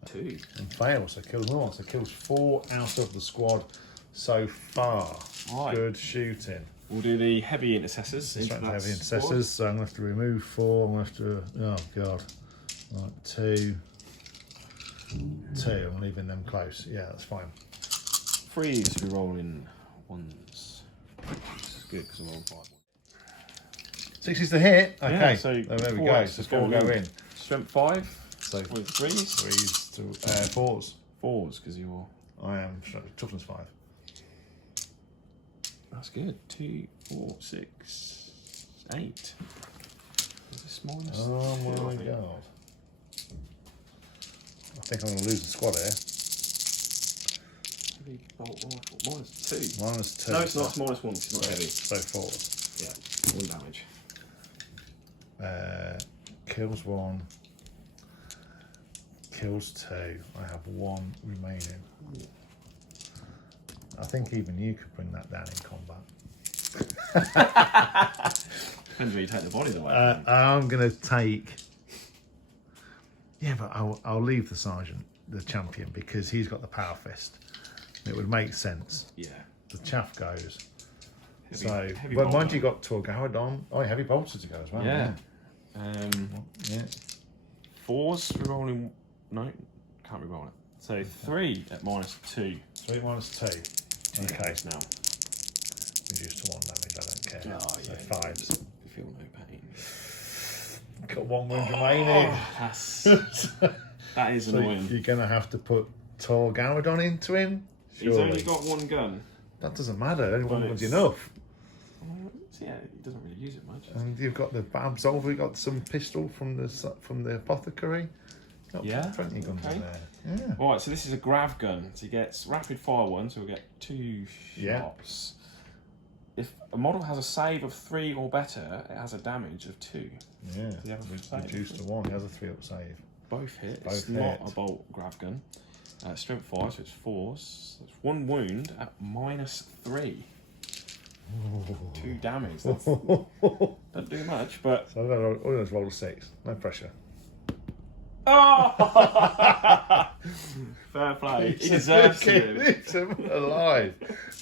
2. And fails, so kills more. So kills 4 out of the squad so far. Right. Good shooting. We'll do the heavy intercessors. It's Into right, that heavy squad. intercessors, so I'm going to have to remove 4. I'm going to have to, oh god. Right, 2. 2, I'm leaving them close. Yeah, that's fine. 3s, we're rolling 1s. It's good because I'm rolling 5. 6 is the hit. Okay, Yeah, so oh, there we 4 go. X So is 4 going go in. in. Strength 5 So with 3s. 3s to 4s. 4s because you're. I am toughness 5. That's good. 2, 4, 6, 8. Is this minus? Oh 2, my I think? god. I think I'm going to lose the squad here. Heavy bolt rifle. -2. -2. No, it's not. It's -1 because it's not heavy. So 4s. Yeah, 1 damage. Kills 1. Kills 2. I have 1 remaining. I think even you could bring that down in combat. Depends where you take the bodies away. I'm going to take... Yeah, but I'll leave the sergeant, the champion, because he's got the power fist. It would make sense. Yeah. The chaff goes. Heavy But mind bolter. you, got Torgaradon. Oh, heavy bolter to go as well. Yeah. Yeah. 4s, we're rolling. No, can't re-roll it. So 3 at -2. 3 -2. Okay. Now. Reduced to 1 damage, I don't care. Oh, So yeah. 5s. You feel no pain. Got 1 wound remaining. That's, that is So annoying. you're going to have to put Torgaradon into him? He's Surely. only got 1 gun. That doesn't matter. Only But 1 gun's it's- enough. So yeah, he doesn't really use it much. And you've got the Absolver, you've got some pistol from the apothecary. Got Yeah, plenty of guns okay. in there. Yeah. Alright, so this is a grav gun. So he gets rapid fire 1, so we'll get 2 shots. If a model has a save of 3 or better, it has a damage of 2. Yeah. you have a save? Reduced to 1. He has a 3-up save. Both hit. Both It's not hit. a bolt grav gun. Strength 5, so it's 4s. That's 1 wound at -3. 2 damage. That's, don't do much, but. So I'll just roll a 6. No pressure. Oh! Fair play. He deserves to. Keeps him alive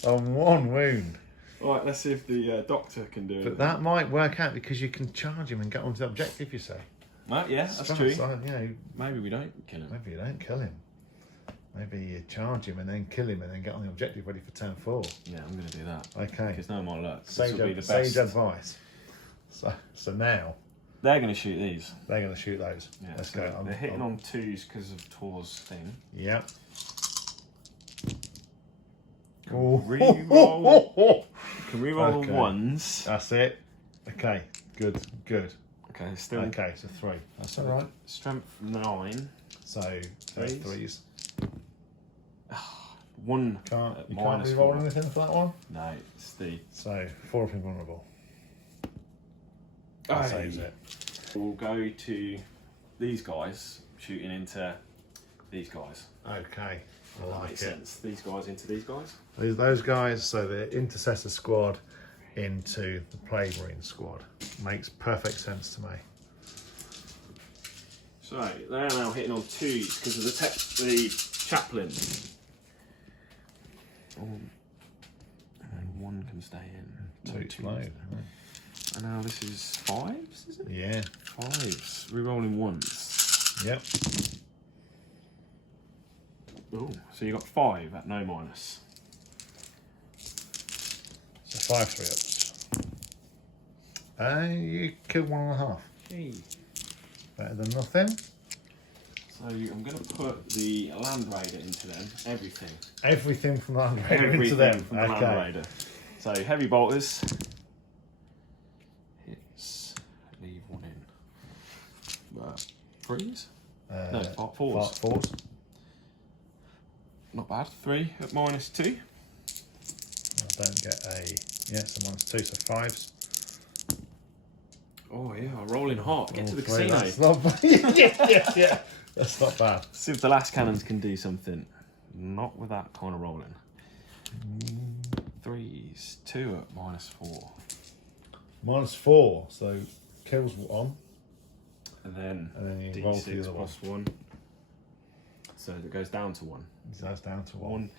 on 1 wound. Alright, let's see if the doctor can do it. But that might work out because you can charge him and get onto the objective, you say. Yeah, that's So, true. So, you know, Maybe we don't kill him. maybe you don't kill him. Maybe you charge him and then kill him and then get on the objective ready for turn 4. Yeah, I'm going to do that. Okay. Because no more luck. This Sage, will be the best. sage advice. So now They're going to shoot these. they're going to shoot those. Yeah, Let's so go. they're hitting on 2s because of Tor's thing. Yep. Reroll. Can reroll Okay. the 1s. That's it. Okay. Good. Okay, still. Okay, so 3. That's all right. Strength 9. So Threes. 3s. 1 Can't at you can't -4. re-roll anything for that one. No, it's the. So 4 of invulnerable. That saves it. We'll go to these guys shooting into these guys. Okay. I That like makes it. sense. These guys into these guys. Those guys, so the intercessor squad into the plague marine squad makes perfect sense to me. So they're now hitting on 2s because of the chaplain. And then 1 can stay in. 2 No, explode. And now this is 5s, is it? Yeah. 5s. Rerolling 1s. Yep. Oh, so you got 5 at no minus. So 5 3-ups. You killed 1.5. Hey. Better than nothing. So I'm going to put the Land Raider into them. Everything. Everything from Land Raider Everything into them. from the Land Okay. Raider. So heavy bolters. Hits. Leave 1 in. 3s? No, 4s. 4s. Not bad. 3 at -2. I don't get a Yeah, so -2, so 5s. Oh yeah, rolling hot. Get to the Three, casino. that's not bad. yeah. That's not bad. See if the last cannons can do something. Not with that kind of rolling. 3s, 2 at -4. -4, so kills on. And then you roll for the D6 other plus 1. So it goes down to 1. So that's down to 1.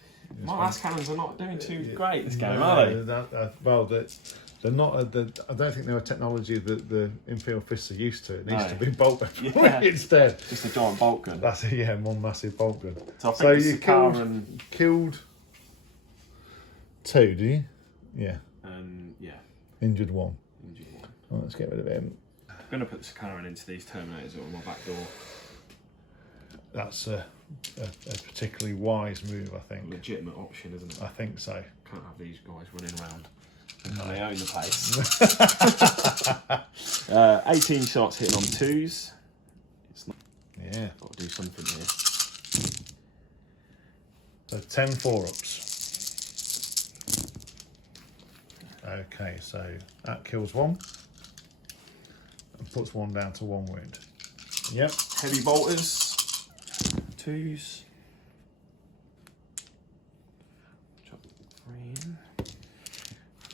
My last cannons are not doing too great this game, are they? Well, they're not. I don't think they're a technology that the Imperial fists are used to. It needs to be bolt weaponry instead. Just a giant bolt gun. That's it. Yeah, one massive bolt gun. So, you killed 2, did you? Yeah. Yeah. Injured 1. Injured 1. Well, let's get rid of him. I'm going to put the Sakaran into these Terminators on my back door. That's a particularly wise move, I think. Legitimate option, isn't it? I think so. Can't have these guys running around. They own the place. 18 shots hitting on 2s. It's not, Yeah. got to do something here. So 10 4-ups. Okay, so that kills 1 and puts 1 down to 1 wound. Yep. Heavy bolters. 2s. Chop 3 in.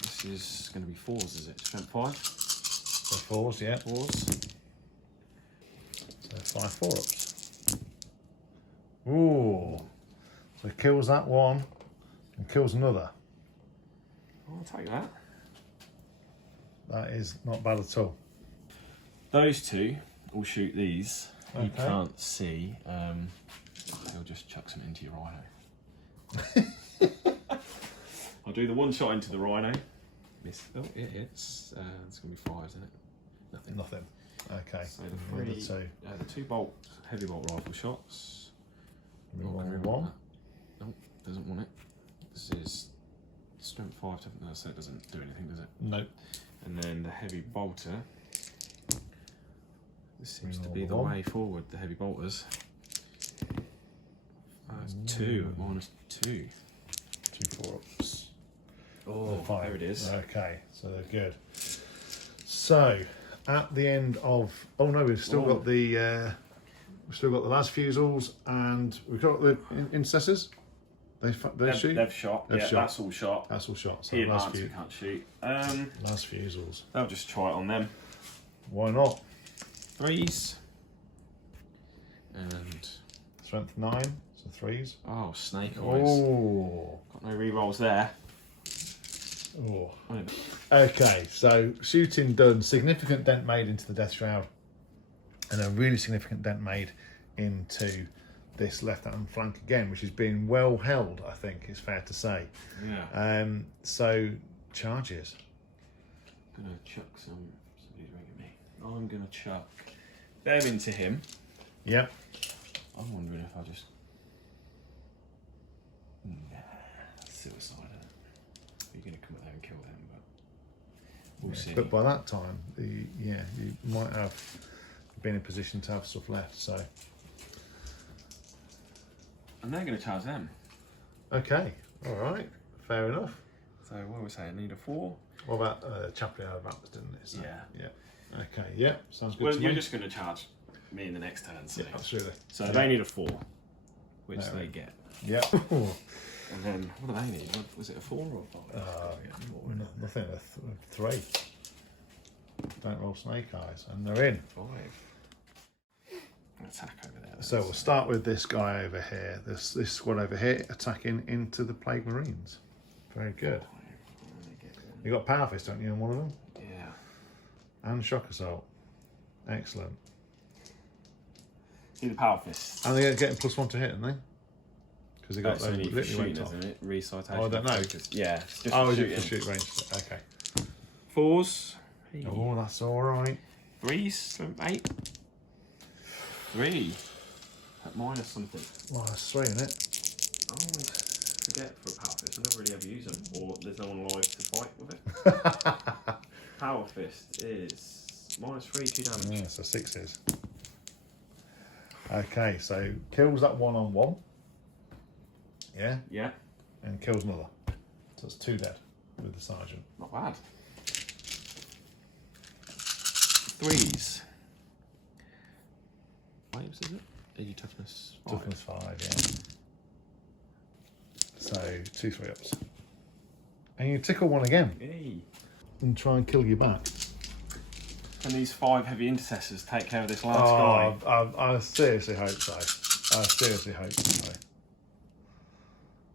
This is going to be 4s, is it? Strength 5? So 4s, yeah. 4s. So 5 4-ups. Ooh. So it kills that 1 and kills another. I'll take that. That is not bad at all. Those 2 will shoot these. You Okay. can't see. He'll just chuck some into your rhino. I'll do the 1 shot into the rhino. Miss. Oh, it hits. It's going to be 5s, isn't it? Nothing. Okay. So the 2 bolt heavy bolt rifle shots. Give me Oh, can we 1 want 1. that? Nope, doesn't want it. This is strength 5, so it doesn't do anything, does it? Nope. And then the heavy bolter. This seems to be the 1. way forward, the heavy bolters. That's 2 at -2. 2 4-ups. Oh, there it is. Okay, so they're good. So at the end of we've still got the las fusils and we've got the intercessors. They shoot. They've shot. They've yeah, shot. that's all shot. That's all shot. So He advanced, we can't shoot. las fusils. They'll just try it on them. Why not? 3s. And Strength 9, so 3s. oh, snake eyes. Oh. Got no re-rolls there. Oh. Okay, so shooting done. Significant dent made into the Death Shroud, and a really significant dent made into this left-hand flank again, which is being well held, I think it's fair to say. Yeah. So charges. I'm gonna chuck some. Somebody's ringing me. I'm gonna chuck them into him. Yep. I'm wondering if I just. Nah, that's suicide. You're gonna come up there and kill them, but we'll see. But by that time, you might have been in a position to have stuff left. So. And they're gonna charge them. Okay. All right. Fair enough. So what are we saying? Need a 4. What about Chaplain advanced, didn't it? So, Yeah. Yeah. Okay. Yeah. Sounds good. Well, to you're me. just gonna charge me in the next turn. So, Yeah, absolutely. so they need a 4, which No. they get. Yeah. And then what do they need? Was it a 4 or a 5? Nothing. 3. Don't roll snake eyes, and they're in. 5. Attack over there. So we'll start with this guy over here. This squad over here attacking into the Plague Marines. Very good. You got Power Fist, don't you, in one of them? Yeah. And Shock Assault. Excellent. Need a Power Fist. And they're getting +1 to hit, aren't they? Because they got That's those only for literally shooting, went isn't it? Recitation. Oh, I don't know. Focus. Yeah. It's just Oh, for is shooting. it for shoot range? Okay. 4s. Oh, that's all right. 3s. 8. 3. At minus something. Well, that's 3, isn't it? I always forget for a Power Fist. I never really ever use them, or there's no one alive to fight with it. Power Fist is -3, 2 damage. Yeah, so 6s. Okay, so kills that 1-on-1. Yeah, Yeah. and kills another. So it's 2 dead. with the sergeant. Not bad. 3s. Waves, is it? Are you toughness 5? Toughness 5, yeah. So 2 3-ups. And you tickle one again. Hey. And try and kill you back. Can these 5 heavy intercessors take care of this last guy? I seriously hope so. I seriously hope so.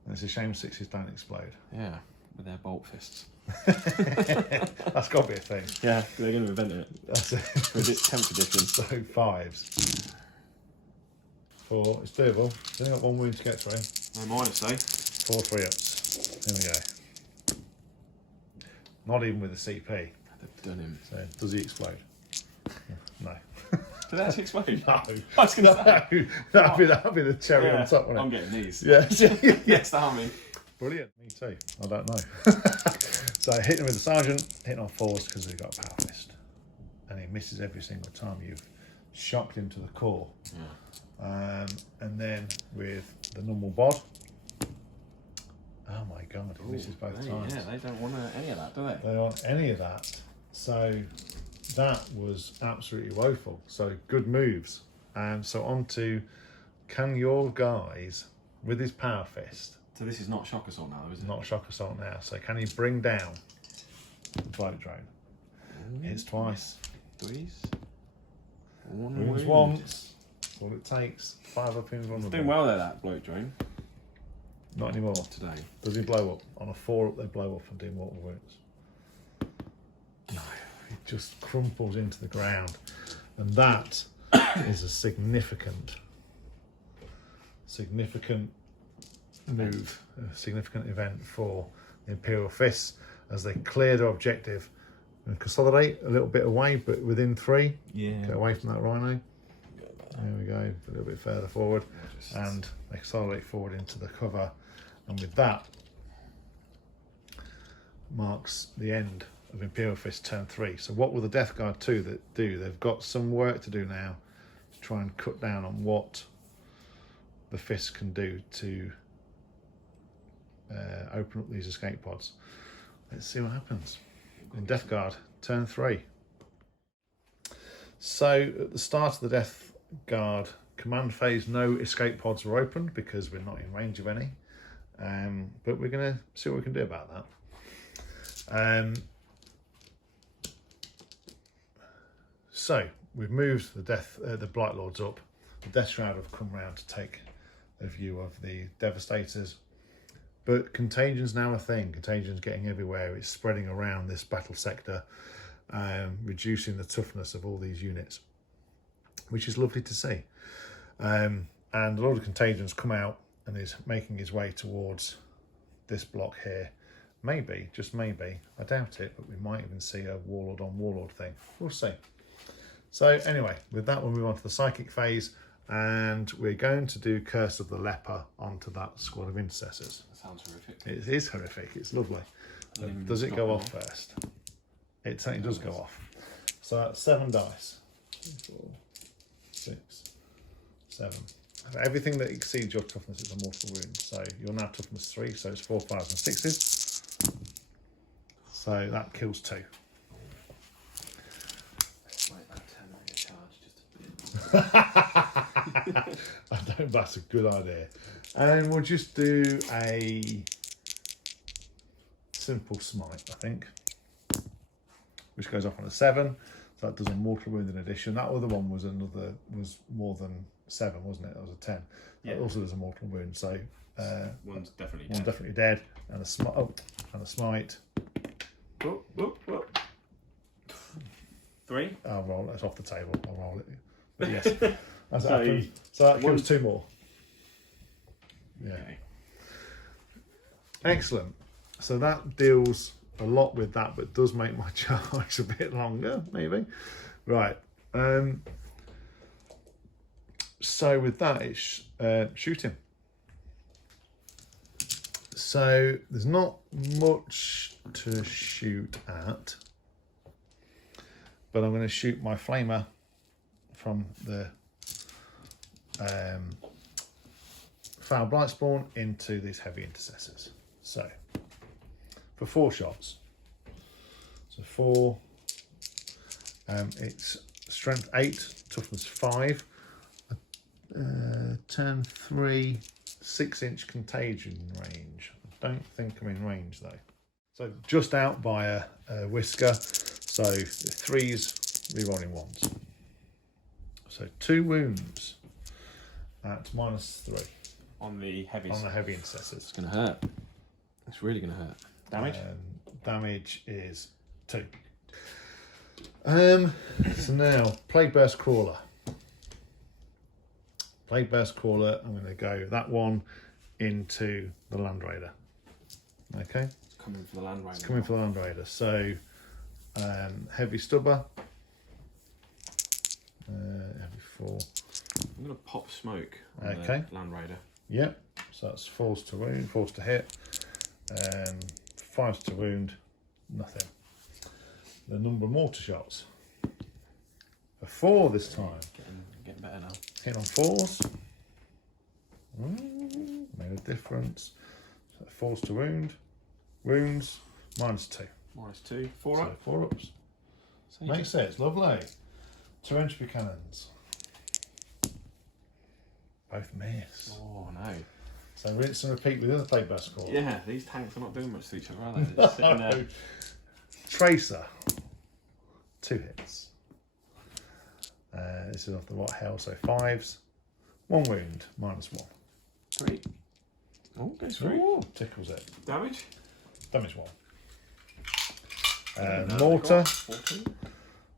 And it's a shame 6s don't explode. Yeah, with their bolt fists. That's got to be a thing. Yeah, they're going to invent it. That's it. With its 10th edition. So 5s. 4, it's doable. You've only got 1 wound to get through. No minus, though. 4 3-ups. Here we go. Not even with a CP. They've done him. So, does he explode? No. Did that actually explode? No. I was going to say. That'd be the cherry on top, wouldn't it? I'm getting these. Yes. Yes, the army. Brilliant. Me too. I don't know. So hitting with the sergeant, hitting on 4s because he's got a power fist, and he misses every single time. You've shocked him to the core. Yeah. And then with the normal bod. Oh my God! He misses both times. Yeah, they don't want any of that, do they? They don't want any of that. So that was absolutely woeful. So good moves. And so on to, can your guys with his power fist? So this is not shock assault now, is it? Not shock assault now. So can he bring down the bloke drone? Hits twice. 3s. 1 Wounds wound. once. That's all it takes. 5 up in vulnerable. Doing well there, that bloke drone. Not anymore. Today. Does he blow up? On a 4 up, they blow up and do mortal wounds. No. It just crumples into the ground, and that is a significant move, a significant event for the Imperial Fists as they clear their objective and consolidate a little bit away, but within 3. Yeah. Get away from that rhino. There we go, a little bit further forward, and they consolidate forward into the cover, and with that marks the end of Imperial Fist turn 3. So what will the Death Guard 2 do? They've got some work to do now to try and cut down on what the Fists can do to open up these escape pods. Let's see what happens in Death Guard turn 3. So at the start of the Death Guard command phase, no escape pods were opened because we're not in range of any, but we're going to see what we can do about that. So we've moved the Blight Lords up. The Death Shroud have come round to take a view of the Devastators, but contagion's now a thing. Contagion's getting everywhere. It's spreading around this battle sector, reducing the toughness of all these units, which is lovely to see. And a lot of contagion's come out and is making his way towards this block here. Maybe, just maybe, I doubt it, but we might even see a warlord on warlord thing. We'll see. So anyway, with that we'll move on to the psychic phase, and we're going to do Curse of the Leper onto that squad of intercessors. That sounds horrific. It is horrific, it's lovely. Does it go off first? It certainly does go off. So that's 7 dice. 4, 6, 7. Everything that exceeds your toughness is a mortal wound. So you're now toughness 3, so it's 4, 5 and 6s. So that kills 2. I don't, that's a good idea. And we'll just do a simple smite, I think, which goes off on a 7. So that does a mortal wound in addition. That other one was more than 7, wasn't it? That was a 10. Yeah. That also does a mortal wound. So one's definitely one's dead. definitely dead, and a smite. Oh, and a smite. Whoop, whoop, whoop. 3. I'll roll it. It's off the table. I'll roll it. But yes, as it So happens. So that kills 2 more. Yeah. Okay. Excellent. So that deals a lot with that, but does make my charge a bit longer, maybe. Right. So with that, it's shoot him. So there's not much to shoot at, but I'm going to shoot my flamer from the Foul Blightspawn into these heavy intercessors. So for 4 shots. So 4. It's strength 8, toughness 5, 10, 3, 6-inch contagion range. I don't think I'm in range though. So just out by a whisker. So 3s, rerolling 1s. So 2 wounds at -3 On the heavy. on the heavy intercessors. It's going to hurt. It's really going to hurt. Damage? Damage is 2. So now, Plague Burst Crawler. Plague Burst Crawler, I'm going to go that one into the Land Raider. Okay? It's coming for the Land Raider. It's coming for the Land Raider. So, heavy stubber. Heavy 4. I'm going to pop smoke on Okay. the Land Raider. Yep. So that's 4s to wound, 4s to hit. 5s to wound, nothing. The number of mortar shots. For 4 this time. Getting better now. Hit on 4s. Made a difference. So 4s to wound. Wounds, -2. -2. 4 So up. 4 ups. So you Makes sense, lovely. 2 entropy cannons. Both miss. Oh no. So rinse and repeat with the other Plague Burst score. Yeah, these tanks are not doing much to each other, are they? They're just sitting there. Tracer. 2 hits. This is off the what hell, so 5s. 1 wound, -1. 3. Oh, goes through. Ooh, tickles it. Damage? Damage 1. No, Mortar 14.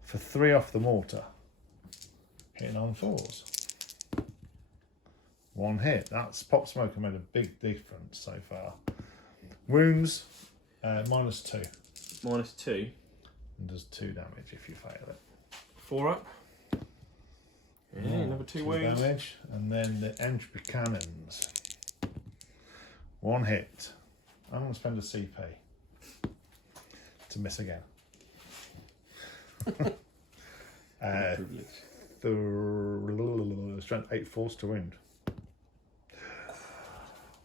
for 3 off the mortar. Hitting on 4s. 1 hit. That's Pop Smoker made a big difference so far. Wounds, -2. -2. And does 2 damage if you fail it. 4 up. Yeah, another 2 wounds. damage. And then the entropy cannons. 1 hit. I'm going to spend a CP to miss again. Strength 8, 4s to wound.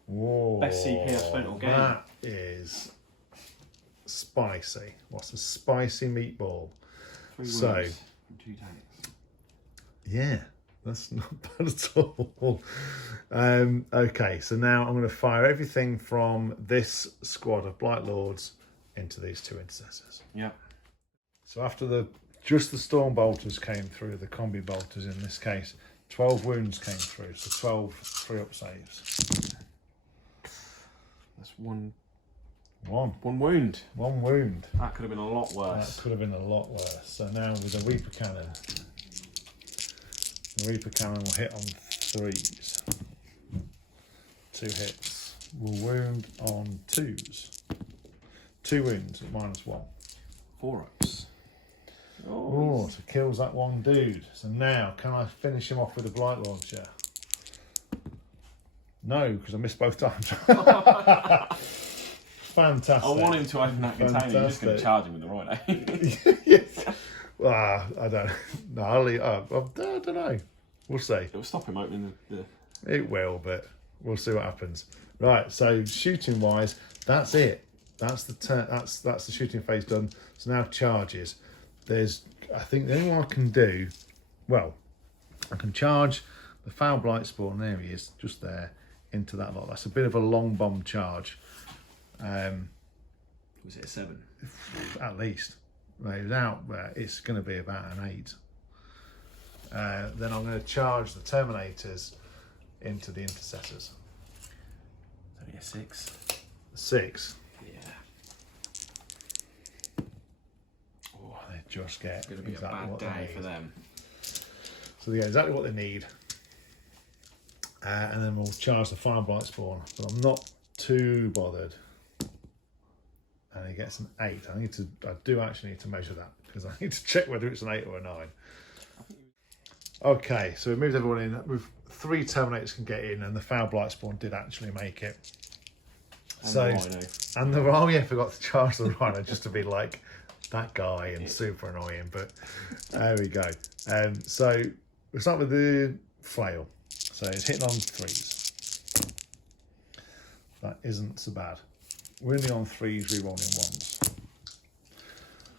Whoa, Best CP I've spent all game. That is spicy. What's a spicy meatball? 3 wounds So- from 2 tanks. Yeah, that's not bad at all. Okay, so now I'm going to fire everything from this squad of Blight Lords into these 2 intercessors. Yeah. So after just the Storm Bolters came through, the Combi Bolters in this case, 12 wounds came through, so 12 3-up saves. That's 1 One wound. wound. That could have been a lot worse. That could have been a lot worse. So now with the Reaper Cannon. The Reaper Cannon will hit on 3s. 2 hits. Will wound on 2s. 2 wounds at -1. 4 ups. Oh, so kills that 1 dude. So now, can I finish him off with a Blight Launcher? No, because I missed both times. Fantastic. I want him to open that container. You're just going to Fantastic. charge him with the right aim. Yes. Well, I don't. No, I don't know. We'll see. It will stop him opening the. It will, but we'll see what happens. Right. So shooting wise, that's it. That's the turn. That's the shooting phase done. So now charges. I think the only one I can do. Well, I can charge the Foul Blight Spawn. There he is, just there into that lot. That's a bit of a long bomb charge. Was it a 7? At least. Without it's going to be about an 8. Then I'm going to charge the Terminators into the Intercessors. Only a 6. 6. Yeah. Oh, they just get It's going to be exactly a bad what they day need. for them. So they get exactly what they need. And then we'll charge the Fireblight Spawn. But I'm not too bothered. And he gets an 8. I do actually need to measure that because I need to check whether it's an 8 or a 9. Okay, so we moved everyone in. With 3 Terminators can get in, and the Foul Blight Spawn did actually make it. And So, the Rhino. and the I forgot to charge the Rhino just to be like that guy and super annoying. But there we go. So we'll start with the flail. So it's hitting on 3s. That isn't so bad. winning on 3s, rerolling 1s.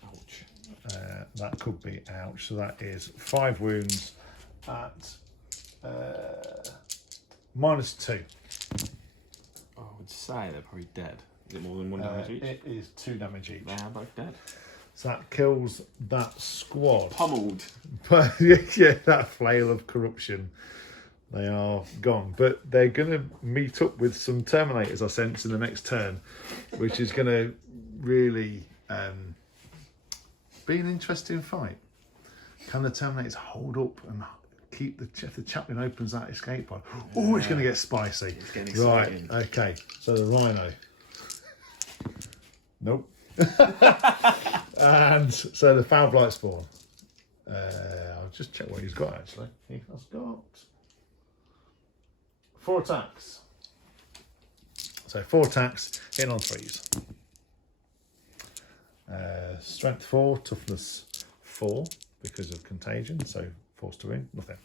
Ouch. That could be ouch. So that is 5 wounds at -2. I would say they're probably dead. Is it more than 1 damage each? It is 2 damage each. They are both dead. So that kills that squad. Pummeled. But yeah, that flail of corruption. They are gone. But they're going to meet up with some Terminators, I sense, in the next turn, which is going to really be an interesting fight. Can the Terminators hold up and keep the chaplain opens that escape pod? Oh, it's going to get spicy. It's getting Right, exciting. okay. So the Rhino. Nope. And so the Foul Blight Spawn. I'll just check what he's got actually. He has got 4 attacks. So 4 attacks, hitting on 3s. Strength 4, toughness 4 because of contagion, so forced to win, nothing.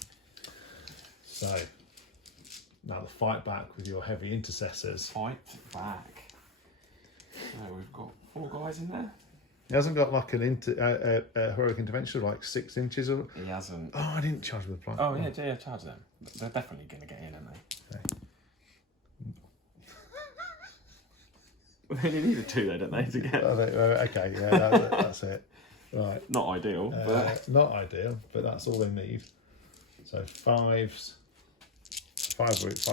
So now the fight back with your heavy intercessors. Fight back. So we've got 4 guys in there. He hasn't got like an heroic intervention of like 6 inches or. He hasn't. Oh, I didn't charge with the plant. Oh yeah, charge them. They're definitely going to get in, aren't they? Okay. They only need 2 though, don't they, to get? Okay, yeah, that's it. Right. Not ideal, but Not ideal, but that's all they need. So 5s, 5 hits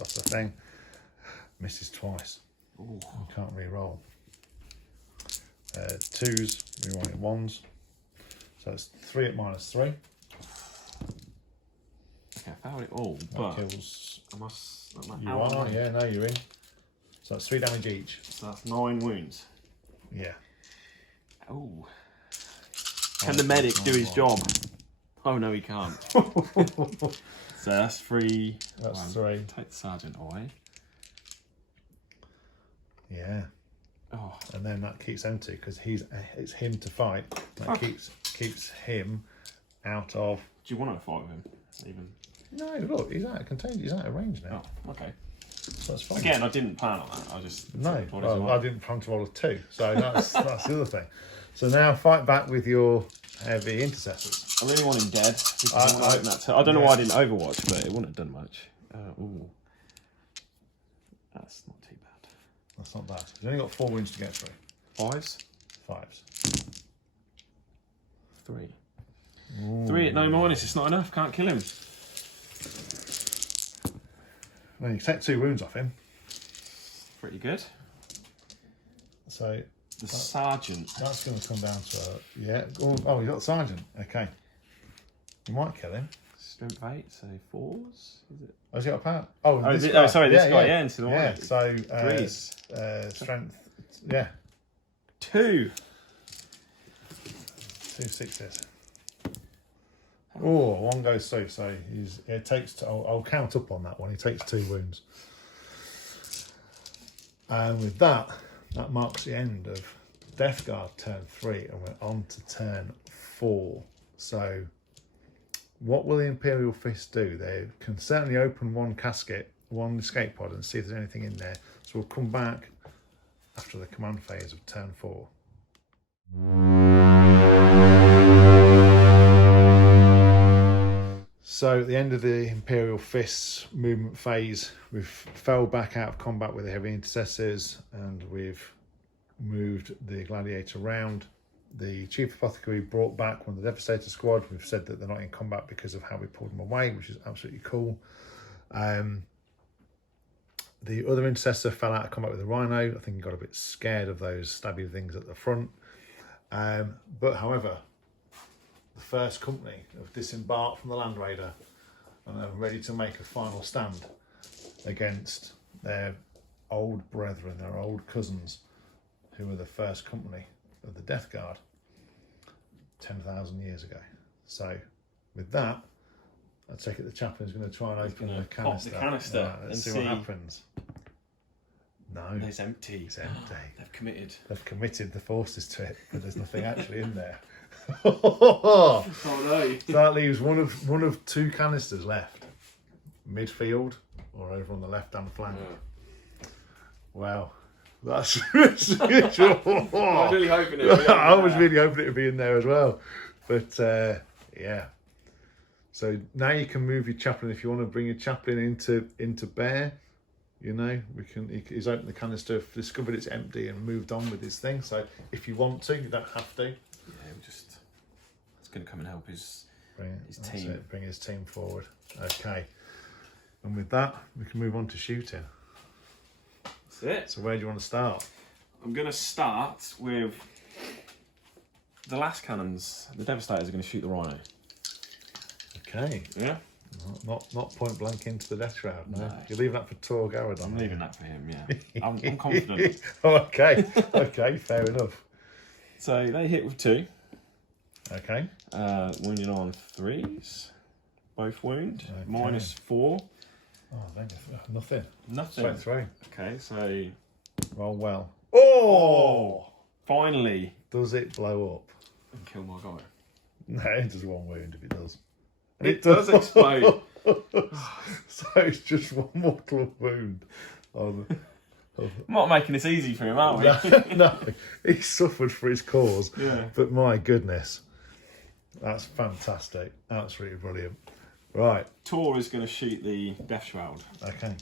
off the thing. Misses twice. ooh, You can't re-roll. 2s, re-rolling 1s. So it's 3 at -3. okay, I found it all, That but kills. I must. You are, yeah, no, you're in. So that's 3 damage each. So that's 9 wounds. Yeah. Oh. Can the medic do his job? Oh no, he can't. So that's 3. That's One. 3. Take the sergeant away. Yeah. Oh, And then that keeps empty because it's him to fight. That Fuck. keeps him out of. do you want to fight with him? Even. No, look, he's out of contained. He's out of range now. Oh, okay. So that's fine. Again, I didn't plan on that. I just No, what is well, it I didn't plan to roll a 2, so that's the other thing. So now fight back with your heavy intercessors. I really want him dead. Because I want I- to open that. I don't know yeah. why I didn't Overwatch, but it wouldn't have done much. Ooh, that's not too bad. That's not bad. He's only got 4 wounds to get through. 5s, 5s. 3. Ooh. 3 at no minus. It's not enough. Can't kill him. Well, you take 2 wounds off him. Pretty good. So The sergeant. that's going to come down to yeah. Oh, you got the sergeant. Okay. You might kill him. Strength 8, so 4s. Is it? Oh, has he got a power? Oh, Oh, this is it? guy. Oh, sorry, this guy. Yeah, into the Yeah. one. So 3s. strength. Yeah. 2. 2 6s. Oh, 1 goes through, so it takes. I'll count up on that one. He takes 2 wounds, and with that marks the end of Death Guard turn 3, and we're on to turn 4. So, what will the Imperial Fist do? They can certainly open 1 casket, 1 escape pod, and see if there's anything in there. So we'll come back after the command phase of turn 4. So at the end of the Imperial Fist's movement phase, we've fell back out of combat with the heavy intercessors, and we've moved the gladiator round. The chief apothecary brought back one of the Devastator squad. We've said that they're not in combat because of how we pulled them away, which is absolutely cool. The other intercessor fell out of combat with the Rhino. I think he got a bit scared of those stabby things at the front. But however, the first company have disembarked from the Land Raider and are ready to make a final stand against their old brethren, their old cousins, who were the first company of the Death Guard 10,000 years ago. So with that, I take it the chaplain's going to try and open the pop the canister. canister Right, let's and see see. what happens. No, It's empty. it's empty. They've committed. They've committed the forces to it, but there's nothing actually in there. Oh no. So that leaves one of 2 canisters left, midfield or over on the left-hand flank. Yeah. Well, That's I was really hoping it would be I was really hoping it would be in there as well. But yeah. So now you can move your chaplain if you want to bring your chaplain into bear. You know, he's opened the canister, discovered it's empty, and moved on with his thing. So if you want to, you don't have to. Yeah, it's going to come and help his team. Bring his team forward. Okay. And with that, we can move on to shooting. That's it. So where do you want to start? I'm going to start with the last cannons. The Devastators are going to shoot the Rhino. Okay. Yeah. Not point blank into the Death Shroud. No. No. You leave that for Tor Garadon. I'm leaving that for him. Yeah. I'm confident. Okay. Okay. Fair enough. So they hit with 2. Okay. Wounded on 3s. Both wound. Okay. -4. Oh, nothing. Nothing. Straight through. Okay, so Roll well. Oh! finally Does it blow up? and kill my guy. No, it does 1 wound if it does. It does explode. So it's just 1 mortal wound. I'm not making this easy for him, are we? No, he suffered for his cause. Yeah. But my goodness, that's fantastic. Absolutely brilliant. Right. Tor is going to shoot the Death Shroud. Okay.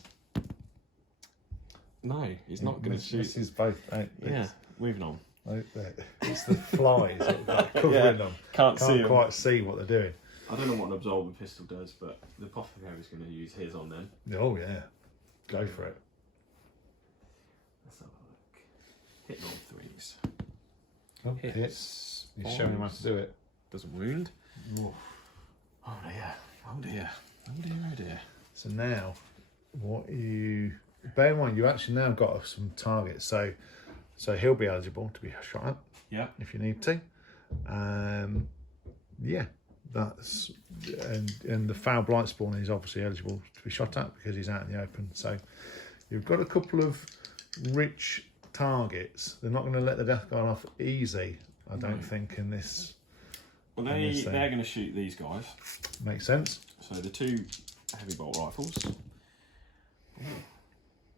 No, he's not going to shoot. This is both. Yeah, moving on. It's the flies covering them. Can't see 'em. quite see what they're doing. I don't know what an absorber pistol does, but the Apothecary is going to use his on them. Oh yeah, go for it. Let's have a look. Hit on 3s. Oh, Hits. hits. You're showing him how to do it. Doesn't wound. Oof. Oh dear. Oh dear. Oh dear. Oh dear. So now, what you bear in mind, you actually now got some targets. So he'll be eligible to be shot at. Yeah. If you need to. Yeah, that's and the foul blight spawn is obviously eligible to be shot at because he's out in the open. So you've got a couple of rich targets. They're not going to let the death guard off easy, I don't think, in this. Well, they're going to shoot these guys. Makes sense. So the 2 heavy bolt rifles. Ooh,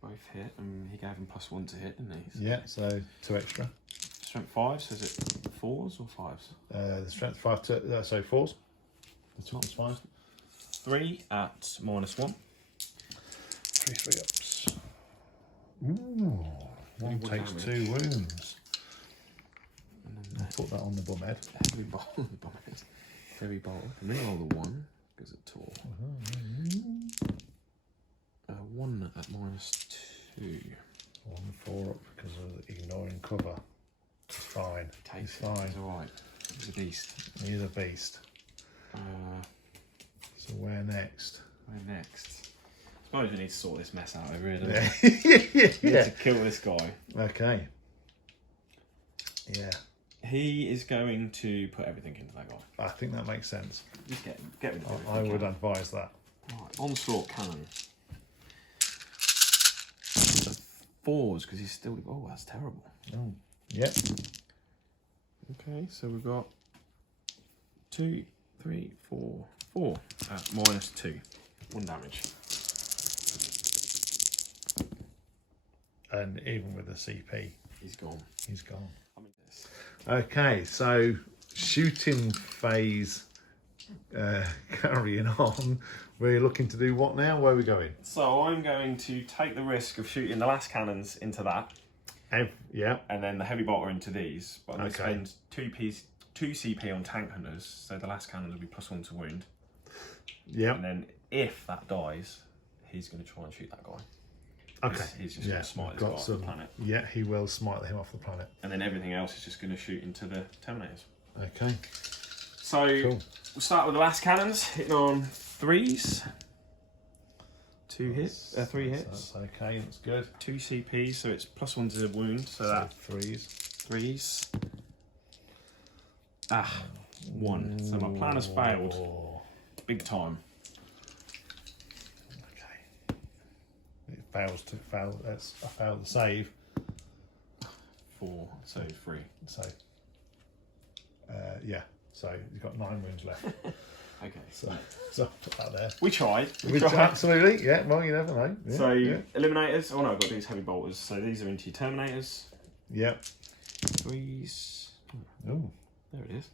both hit, and he gave them +1 to hit, didn't he? So Yeah, so 2 extra. Strength 5, so is it 4s or 5s? The strength 5 to so 4s. The top is 5. 3 at -1. 3 ups. Ooh, 1 takes damage. 2 wounds. And then I'll put that on the bum head. heavy bolt. Heavy bolt. And then roll the 1 because it tore. 1 at -2. 1 4 up because of ignoring cover. It's fine. He's fine. He's alright. He's a beast. He's a beast. So where next? Where next? I suppose we need to sort this mess out over here, don't Yeah. we? We need to kill this guy. Okay. Yeah. He is going to put everything into that guy. I think that makes sense. Just get rid of everything. I would advise that. Right, onslaught cannon. 4s because he's still. Oh, that's terrible. Oh. Yep. Okay, so we've got 2, 3, 4, 4 at -2. 1 damage. And even with the CP, He's gone. he's gone. I mean, this. Okay, so shooting phase carrying on. We're looking to do what now? Where are we going? So I'm going to take the risk of shooting the last cannons into that, Yeah. and then the heavy bolter into these. But I'm going to Okay. spend 2 CP on tank hunters, so the last cannon will be +1 to wound. Yeah. And then if that dies, he's going to try and shoot that guy. Okay. He's just going to smite this guy off the planet. Yeah, he will smite him off the planet. And then everything else is just going to shoot into the Terminators. Okay. So Cool. we'll start with the last cannons, hitting on 3s. 3 hits. That's okay. That's good. 2 CP, so it's +1 to the wound. So that 3s. 3s. 1. So my plan has failed. Oh, Big time. okay. It fails to fail. That's I failed the save. 4, so 3. So yeah. So you've got 9 wounds left. Okay. So I'll put that there. We tried. Absolutely, yeah. Well, you never know. Yeah, So yeah. eliminators. Oh no, I've got these heavy bolters. So these are into your terminators. Yep. 3s. Oh, There it is.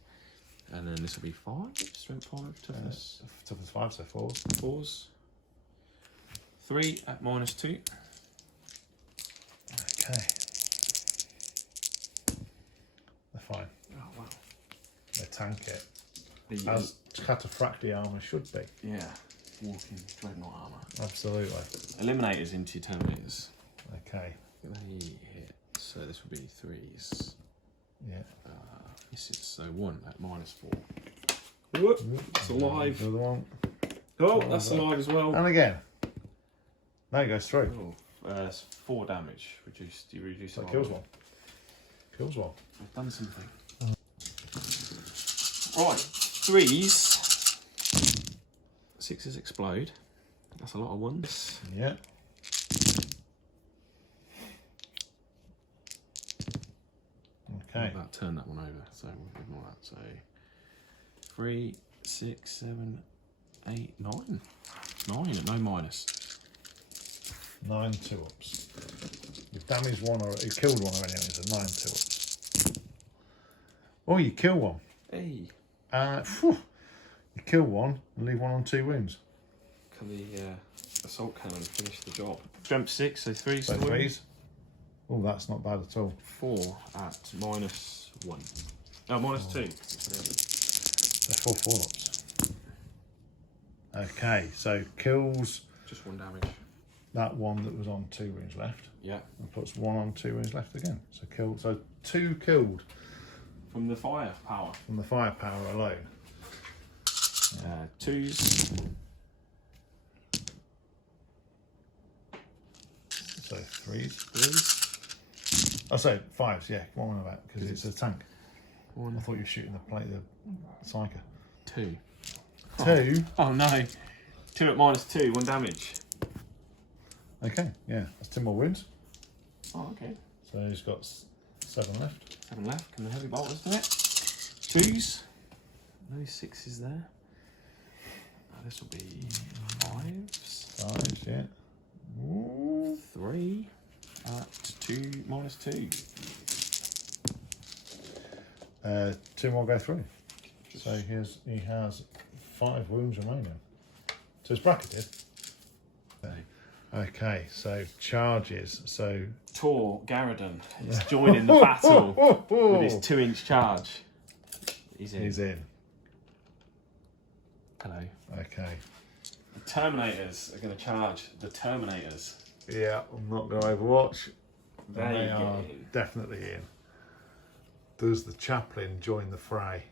And then this will be 5. Strength 5. Toughness. Toughness 5, so 4s. 4s. 3 at -2. Okay. They're fine. Oh wow. They tank it. The, As cataphracti armour should be. yeah. Walking dreadnought armour. Absolutely. Eliminators into your terminators. Okay. They hit. So this would be 3s. Yeah. This is so 1 at -4. Whoop, it's alive. The other one. Oh, that's alive as well. And again. No, it goes through. Oh, it's 4 damage. You reduce That kills one. Kills one. I've done something. Right, 3s. 6s explode. That's a lot of 1s. Yeah. Okay. That turn that one over, so we'll ignore that. So 3, 6, 7, 8, 9. 9 at no minus. 9 2-ups. You've damaged one or you killed one already, so 9 2-ups. Oh, you kill one. Hey. You kill one and leave one on 2 wounds. Can the assault cannon finish the job? Strength 6, so 3 So 3s. Oh, that's not bad at all. 4 at -1. Oh, -2. They're 4 4-ups. Okay, so kills Just 1 damage. that one that was on 2 wounds left. Yeah. And puts 1 on 2 wounds left again. So killed. So 2 killed From the firepower. from the firepower alone. 2s. So 3s. 3s. Oh, sorry, 5s. Yeah, one on about because it's a tank. 1, I thought you were shooting the psyker. 2. 2. Oh no. 2 at -2, 1 damage. Okay, yeah, that's 2 more wounds. Oh, okay. So he's got 7 left. 7 left. Can the heavy bolters do it? 2s. No 6s there. This will be 5s. 5s, yeah. Ooh. 3 at -2. 2 more go through. So he has 5 wounds remaining. So it's bracketed. Okay, so charges. So Tor Garradon is joining the battle with his 2-inch charge. He's in. he's in. Hello. Okay. The Terminators are going to charge the Terminators. Yeah, I'm not going to overwatch. They are get in. definitely in. Does the chaplain join the fray?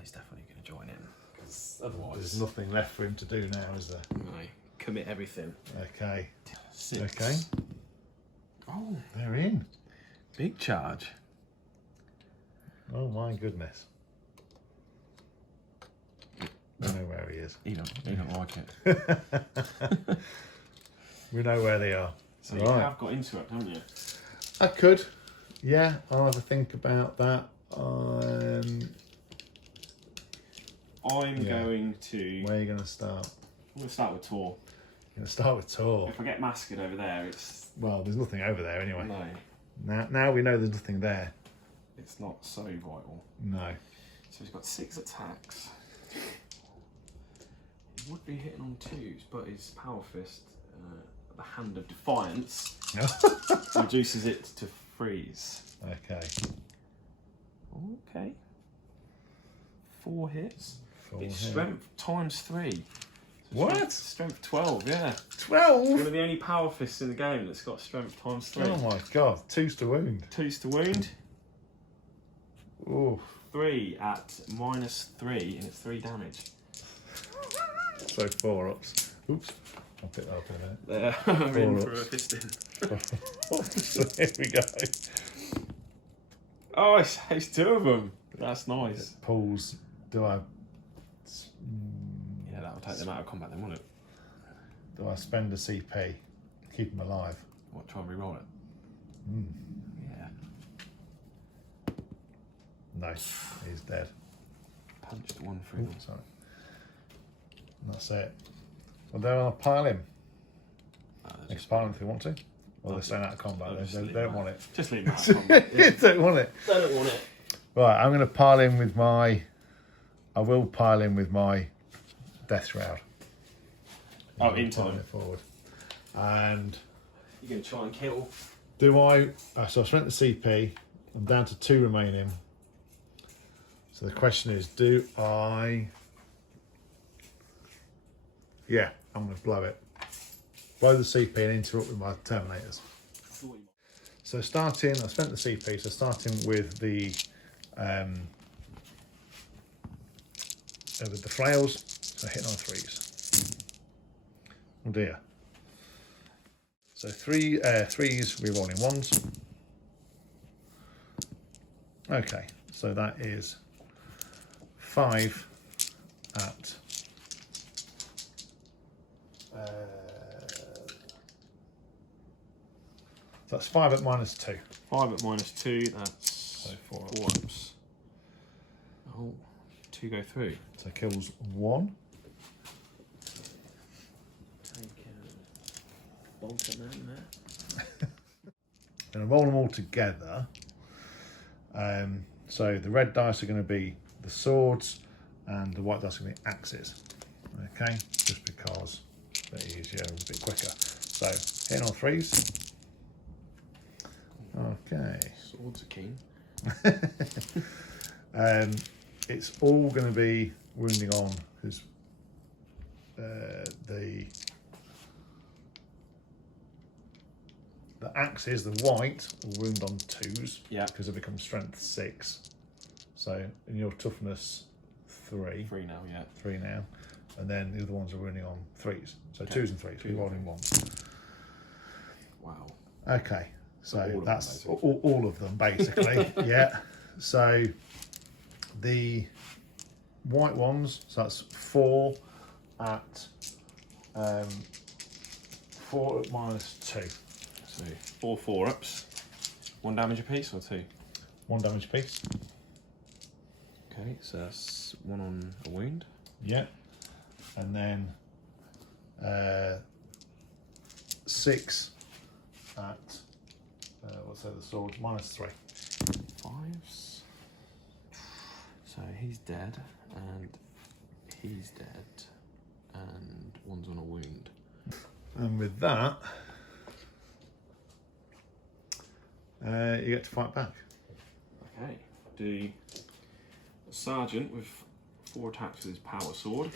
He's definitely going to join in. Because otherwise, There's nothing left for him to do now, is there? no, commit everything. Okay. 6. Okay. Oh, They're in. big charge. Oh my goodness. We know where he is. You don't like it. We know where they are. So you Right. have got interrupt, haven't you? I could. Yeah, I'll have a think about that. I'm Yeah. going to. Where are you going to start? I'm going to start with Tor. You're going to start with Tor. If I get massacred over there, it's Well, there's nothing over there anyway. no, Now we know there's nothing there. it's not so vital. No. So he's got 6 attacks. He would be hitting on 2s, but his power fist, the Hand of Defiance, reduces it to 3s. Okay. Okay. 4 hits. 4 It's here. strength times 3. So What? Strength 12, yeah. 12? One of the only power fists in the game that's got strength times 3. Oh my god. 2's to wound. 2's to wound. Ooh. 3 at -3, and it's 3 damage. So 4 ups. Oops. I'll pick that up in a minute. They're in Four for a ups. fisting. So here we go. Oh, it's 2 of them. That's nice. Pulls. Do I Yeah, that'll take them out of combat then, won't it? spend a CP? Keep him alive. What, try and re-roll it? Mm. Yeah. No, he's dead. Punched 1 through them. Sorry. And that's it. Well, they're on a pile in. They can pile in if they want to. Or they're staying out of combat. They don't want it. Just leave them out of combat. They don't want it. They don't want it. Right, I'm going to pile in with my... I will pile in with my Death Shroud. Oh, into them. Forward. And... You're going to try and kill... Do I... so I spent the CP. I'm down to 2 remaining. So the question is, do I... Yeah, I'm going to blow it. Blow the CP and interrupt with my Terminators. So starting, I spent the CP, so starting with the flails, so hitting on 3s. Oh dear. So 3s, rerolling 1s. Okay, so that is 5 at so that's 5 at -2. 5 at -2, that's So 4 ups. Oh, 2 go through. So kills 1. Take a bolt at that in there. Then I roll them all together. So the red dice are going to be the swords and the white dice are going to be axes. Okay, just because it's a bit easier and a bit quicker. So hitting on 3s. Okay. Swords are keen. It's all going to be wounding on because the axes, the white, will wound on 2s. Yeah. Because it becomes strength 6. So in your toughness 3. 3 now, yeah. 3 now. And then the other ones are wounding on 3s. So Okay. 2s and 3s. We're rolling 1s. Wow. Okay. So all that's of them, all of them basically. Yeah. So the white ones, so that's 4 at -2. So 4 4-ups. 1 damage apiece or 2? 1 damage apiece. Okay, so that's 1 on a wound. Yeah. And then 6 at what's that, the swords, -3. 5s. So he's dead, and he's dead, and 1's on a wound. And with that, you get to fight back. Okay, do a sergeant with 4 attacks with his power sword.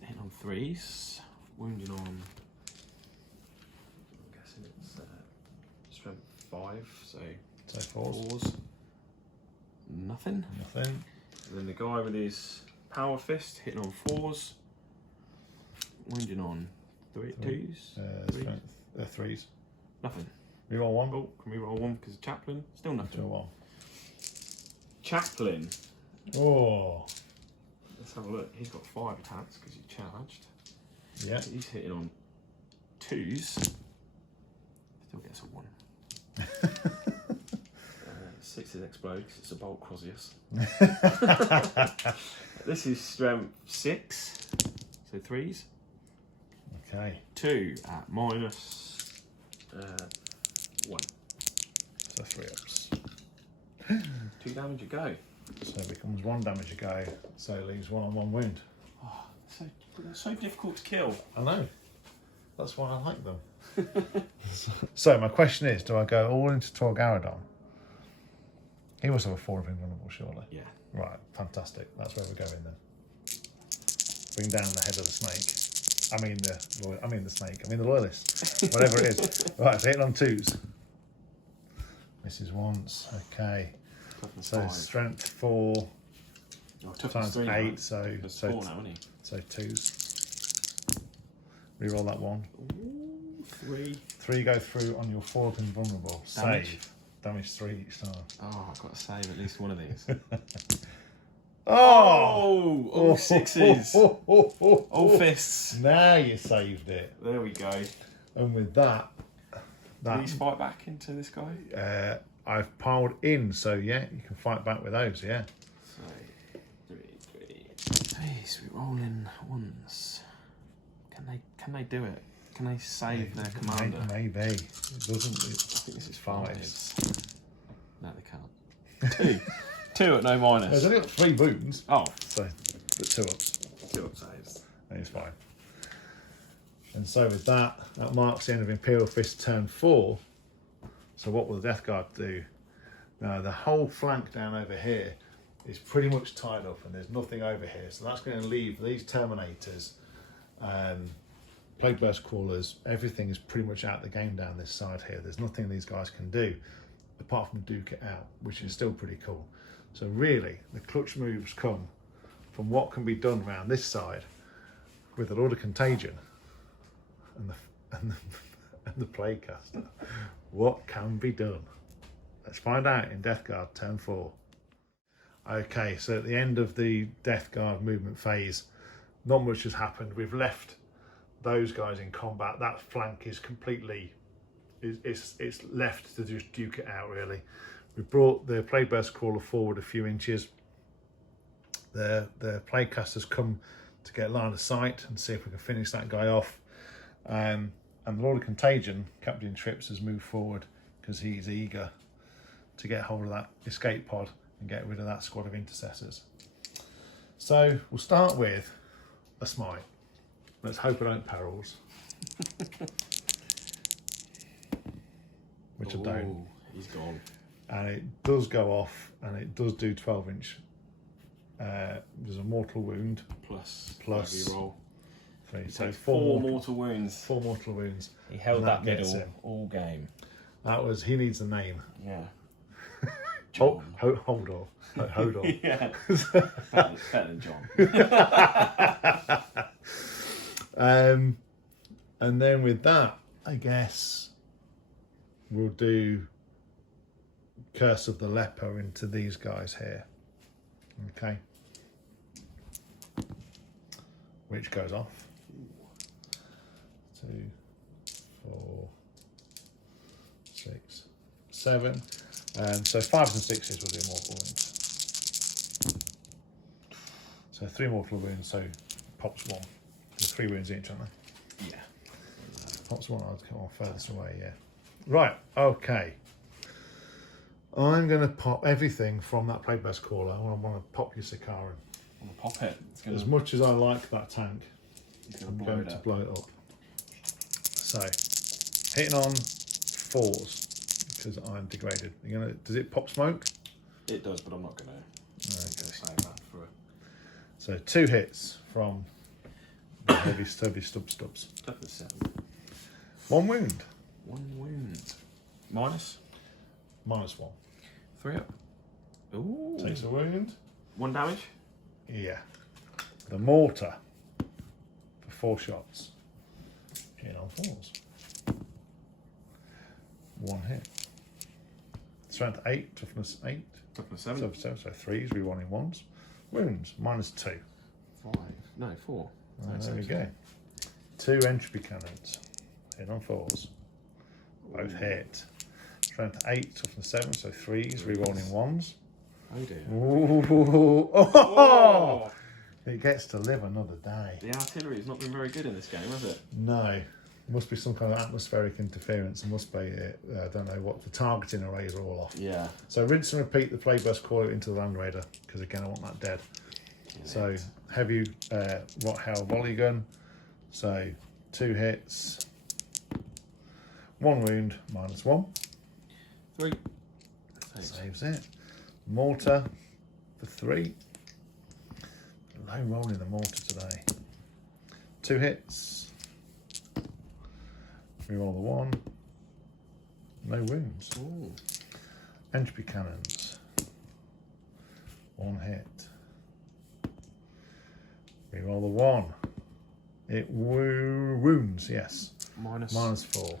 Hit on 3s, wounding on, I'm guessing it's strength 5, so 4s. 4s. Nothing. Nothing. And then the guy with his power fist hitting on 4s, wounding on 2s, 3s. nothing. Reroll 1. Oh, can we roll 1 because of chaplain? Still nothing. Reroll 1. Chaplain. Oh. Let's have a look. He's got 5 attacks because he charged. Yeah. He's hitting on 2s. Still gets a 1. 6s explode because it's a bolt Crozius. This is strength 6, so 3s. Okay. 2 at -1. So 3 ups. 2 damage a go. So it becomes 1 damage a go. So it leaves 1 on 1 wound. Oh, so difficult to kill. I know. That's why I like them. So my question is, do I go all into Torgaradon? He must have a 4 of invulnerable, surely. Yeah. Right, fantastic. That's where we're going then. Bring down the head of the snake. I mean the snake. I mean the loyalist. Whatever it is. Right, so hitting on 2s. Misses once. Okay. Toughness So 5. strength 4 Toughness times 3 now. 8. So There's so 4 now, isn't he? so 2s. Reroll that 1. Ooh, 3. 3 go through on your 4 of invulnerable. Damage. Save. Damage 3 each time. Oh, I've got to save at least one of these. Oh! All 6s. All fists. Now you saved it. There we go. And with that, Please fight back into this guy. I've piled in, so yeah, you can fight back with those, yeah. So, 3, 3. Jeez, we're rolling ones. Can they do it? Can they save their commander? Maybe. It doesn't. I think this is fives. No, they can't. Two at no minus. There's only got 3 wounds. Oh. So, but 2 ups. 2 up saves. It's fine. And so with that marks the end of Imperial Fist turn 4. So what will the Death Guard do? Now the whole flank down over here is pretty much tied up and there's nothing over here. So that's going to leave these Terminators, Plague Burst Crawlers, everything is pretty much out the game down this side here. There's nothing these guys can do apart from duke it out, which is still pretty cool. So really, the clutch moves come from what can be done around this side with the Lord of Contagion and the Plague Caster. What can be done? Let's find out in Death Guard turn 4. Okay, so at the end of the Death Guard movement phase, not much has happened. We've left those guys in combat. That flank is completely, it's left to just duke it out really. We brought the Plague Burst Crawler forward a few inches. The Plague Casters come to get line of sight and see if we can finish that guy off. And the Lord of Contagion, Captain Trips, has moved forward because he's eager to get hold of that escape pod and get rid of that squad of intercessors. So we'll start with a smite. Let's hope I don't perils. Which I don't. He's gone. And it does go off and it does do 12-inch. There's a mortal wound. Plus you roll. 3. He So takes 4 mortal wounds. 4 mortal wounds. He held And that that gets middle him. all game. That was, he needs a name. Yeah. Hold John. on. Hold on. Yeah. Better than John. And then with that, I guess we'll do Curse of the Leper into these guys here. Okay. Which goes off. 2, 4, 6, 7. So 5s and 6s will do mortal wounds. So 3 mortal wounds, so pops 1. There's 3 wounds each, aren't they? Yeah. Pops 1, I'll come on furthest away, yeah. Right, okay. I'm going to pop everything from that Plague Burst Crawler. I want to pop your Sikaran. I'm gonna pop it. It's gonna, As much as I like that tank, he's I'm gonna going to blow it up. So, hitting on 4s, because I'm degraded. Does it pop smoke? It does, but I'm not gonna. Okay. Save that for it. So 2 hits from the heavy stubs. Up to 7. 1 wound. 1 wound. Minus. -1. 3 up. Ooh. Takes a wound. 1 damage. Yeah. The mortar for 4 shots. Hit on 4s. 1 hit. Strength 8, toughness 8. Toughness 7. So 3s, rerolling 1s. Wounds, -2. 5. No, 4. There we go. 2 entropy cannons. Hit on 4s. Both hit. Strength 8, toughness 7, so 3s, rerolling 1s. Oh dear. Ooh. Oh! It gets to live another day. The artillery's not been very good in this game, has it? No. Must be some kind of atmospheric interference. It must be, I don't know what, the targeting arrays are all off. Yeah. So rinse and repeat the Plague Burst Crawler into the Land Raider, because again I want that dead. So heavy Rot Hell volley gun. So 2 hits. 1 wound, -1. 3. Saves it. Mortar for 3. Low roll in the mortar today. 2 hits. Reroll the 1. No wounds. Ooh. Entropy cannons. 1 hit. Reroll the 1. It wounds, yes. -4.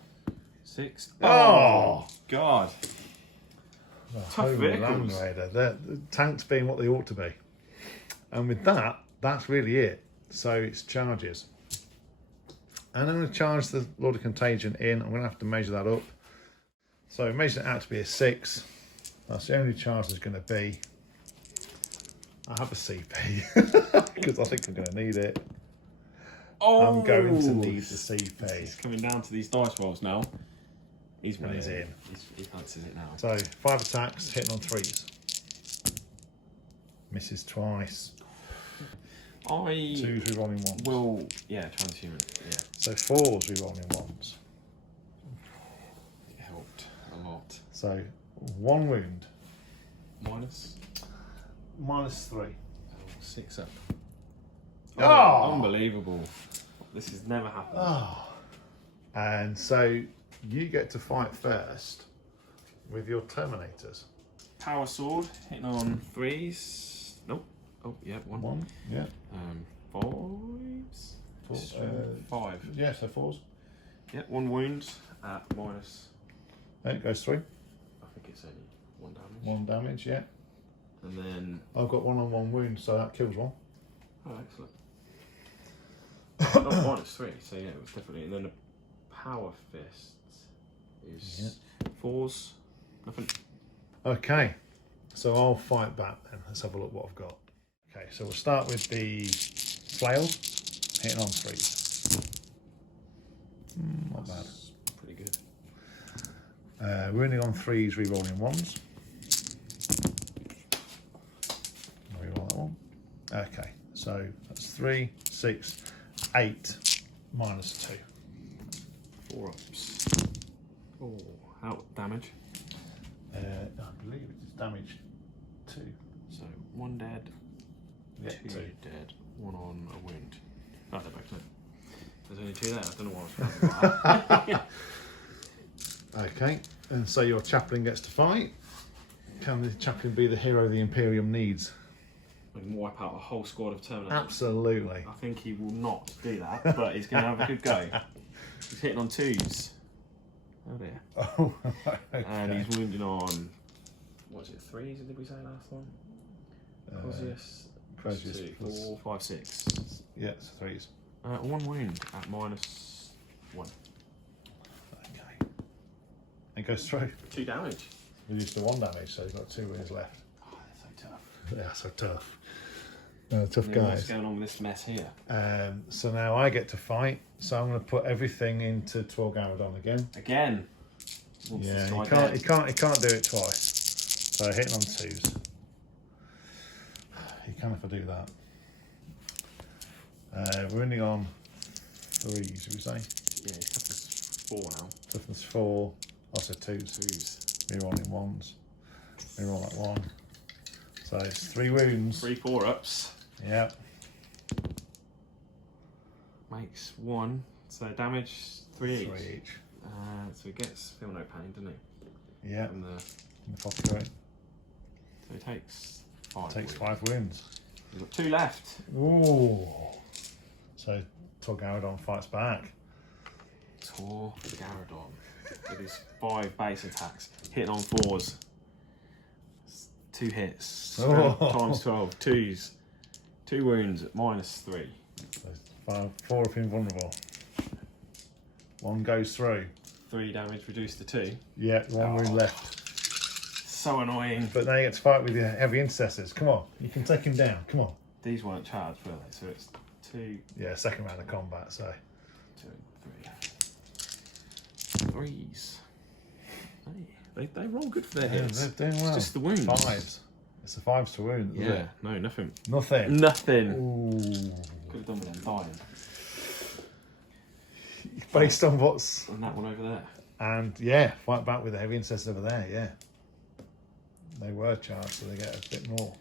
6. Oh! God. The Tough Home vehicles. Land Raider. The tanks being what they ought to be. And with that, that's really it. So it's charges. And I'm going to charge the Lord of Contagion in. I'm going to have to measure that up. So measure it out to be a 6. That's the only charge there's going to be. I have a CP. because I think I'm going to need it. Oh, I'm going to need the CP. He's coming down to these dice rolls now. He's And he's in. He fancies it now. So 5 attacks, hitting on 3s. Misses twice. 2s re-rolling 1s. Will, transhuman. Yeah. So 4s re-rolling 1s. It helped a lot. So 1 wound. Minus? -3. Oh, 6 up. Oh! Unbelievable. This has never happened. Oh. And so you get to fight first with your Terminators. Power sword, hitting on 3s. Nope. Oh, yeah, 1. 1, yeah. 5s? 5. Yeah, so 4s. Yeah, 1 wound at minus. Then it goes 3. I think it's only 1 damage. 1 damage, yeah. And then. I've got 1 on 1 wound, so that kills 1. Oh, excellent. Oh, -3, so yeah, it was definitely. And then the power fist is 4s. Nothing. Okay, so I'll fight back then. Let's have a look what I've got. Okay, so we'll start with the flails, hitting on 3s. Not bad. Pretty good. Wounding on 3s, re-rolling 1s. Re-roll that one. Okay, so that's 3, 6, 8, -2. 4 ups. Oh, how damage? I believe it is damage 2. So 1 dead, Yeah, 2 2. dead, 1 on a wound. Oh, they're back to it. There's only 2 there. I don't know what I was trying about. Okay, and so your chaplain gets to fight. Can the chaplain be the hero the Imperium needs? We can wipe out a whole squad of Terminators. Absolutely. I think he will not do that, but he's going to have a good go. He's hitting on 2s. Oh dear. Oh, okay. And he's wounding on, what was it, 3s did we say last time? Crozius. Crozius 2, plus- 4, 5, 6. Yeah, it's 3s. 1 wound at -1. Okay. It goes through. 2 damage. Reduced to 1 damage, so he's got 2 wounds left. Oh, they're so tough. Yeah, so tough. Tough Yeah, what's guys. going on with this mess here? So now I get to fight. So I'm going to put everything into Torgaradon again. Again. Wants to Yeah, slide he can't do it twice. So hitting on 2s. He can if I do that. Wounding on 3s, should we say? Yeah, he's toughness 4 now. Toughness 4. Also 2s. 2s. Rerolling 1s. Reroll that 1. So it's 3 wounds. 3 4-ups. Yeah. Makes 1. So damage 3 each. 3 each. So he gets feel no pain, doesn't he? Yeah. From the, Apothecary. so he takes 5. Takes wounds. 5 wounds. He's got 2 left. Ooh. So Torgaradon fights back. Tor Garadon with his 5 base attacks, hitting on 4s. 2 hits. Oh. Times 12. 2s. 2 wounds at -3. So 4 of invulnerable. 1 goes through. 3 damage reduced to 2. Yeah, 1 wound left. So annoying. But now you get to fight with your heavy intercessors. Come on, you can take him down. Come on. These weren't charged, were they? So it's 2, Yeah, second round of combat. So 2 and 3. 3s. Hey, they roll good for their hits. they're doing well. It's just the wounds. 5s. It's the 5s to wound. Is Yeah, it? no, nothing. Nothing. Nothing. Ooh. Could have done with them dying. Based on what's And that one over there. and yeah, fight back with the heavy intercessors over there. Yeah, they were charged, so they get a bit more.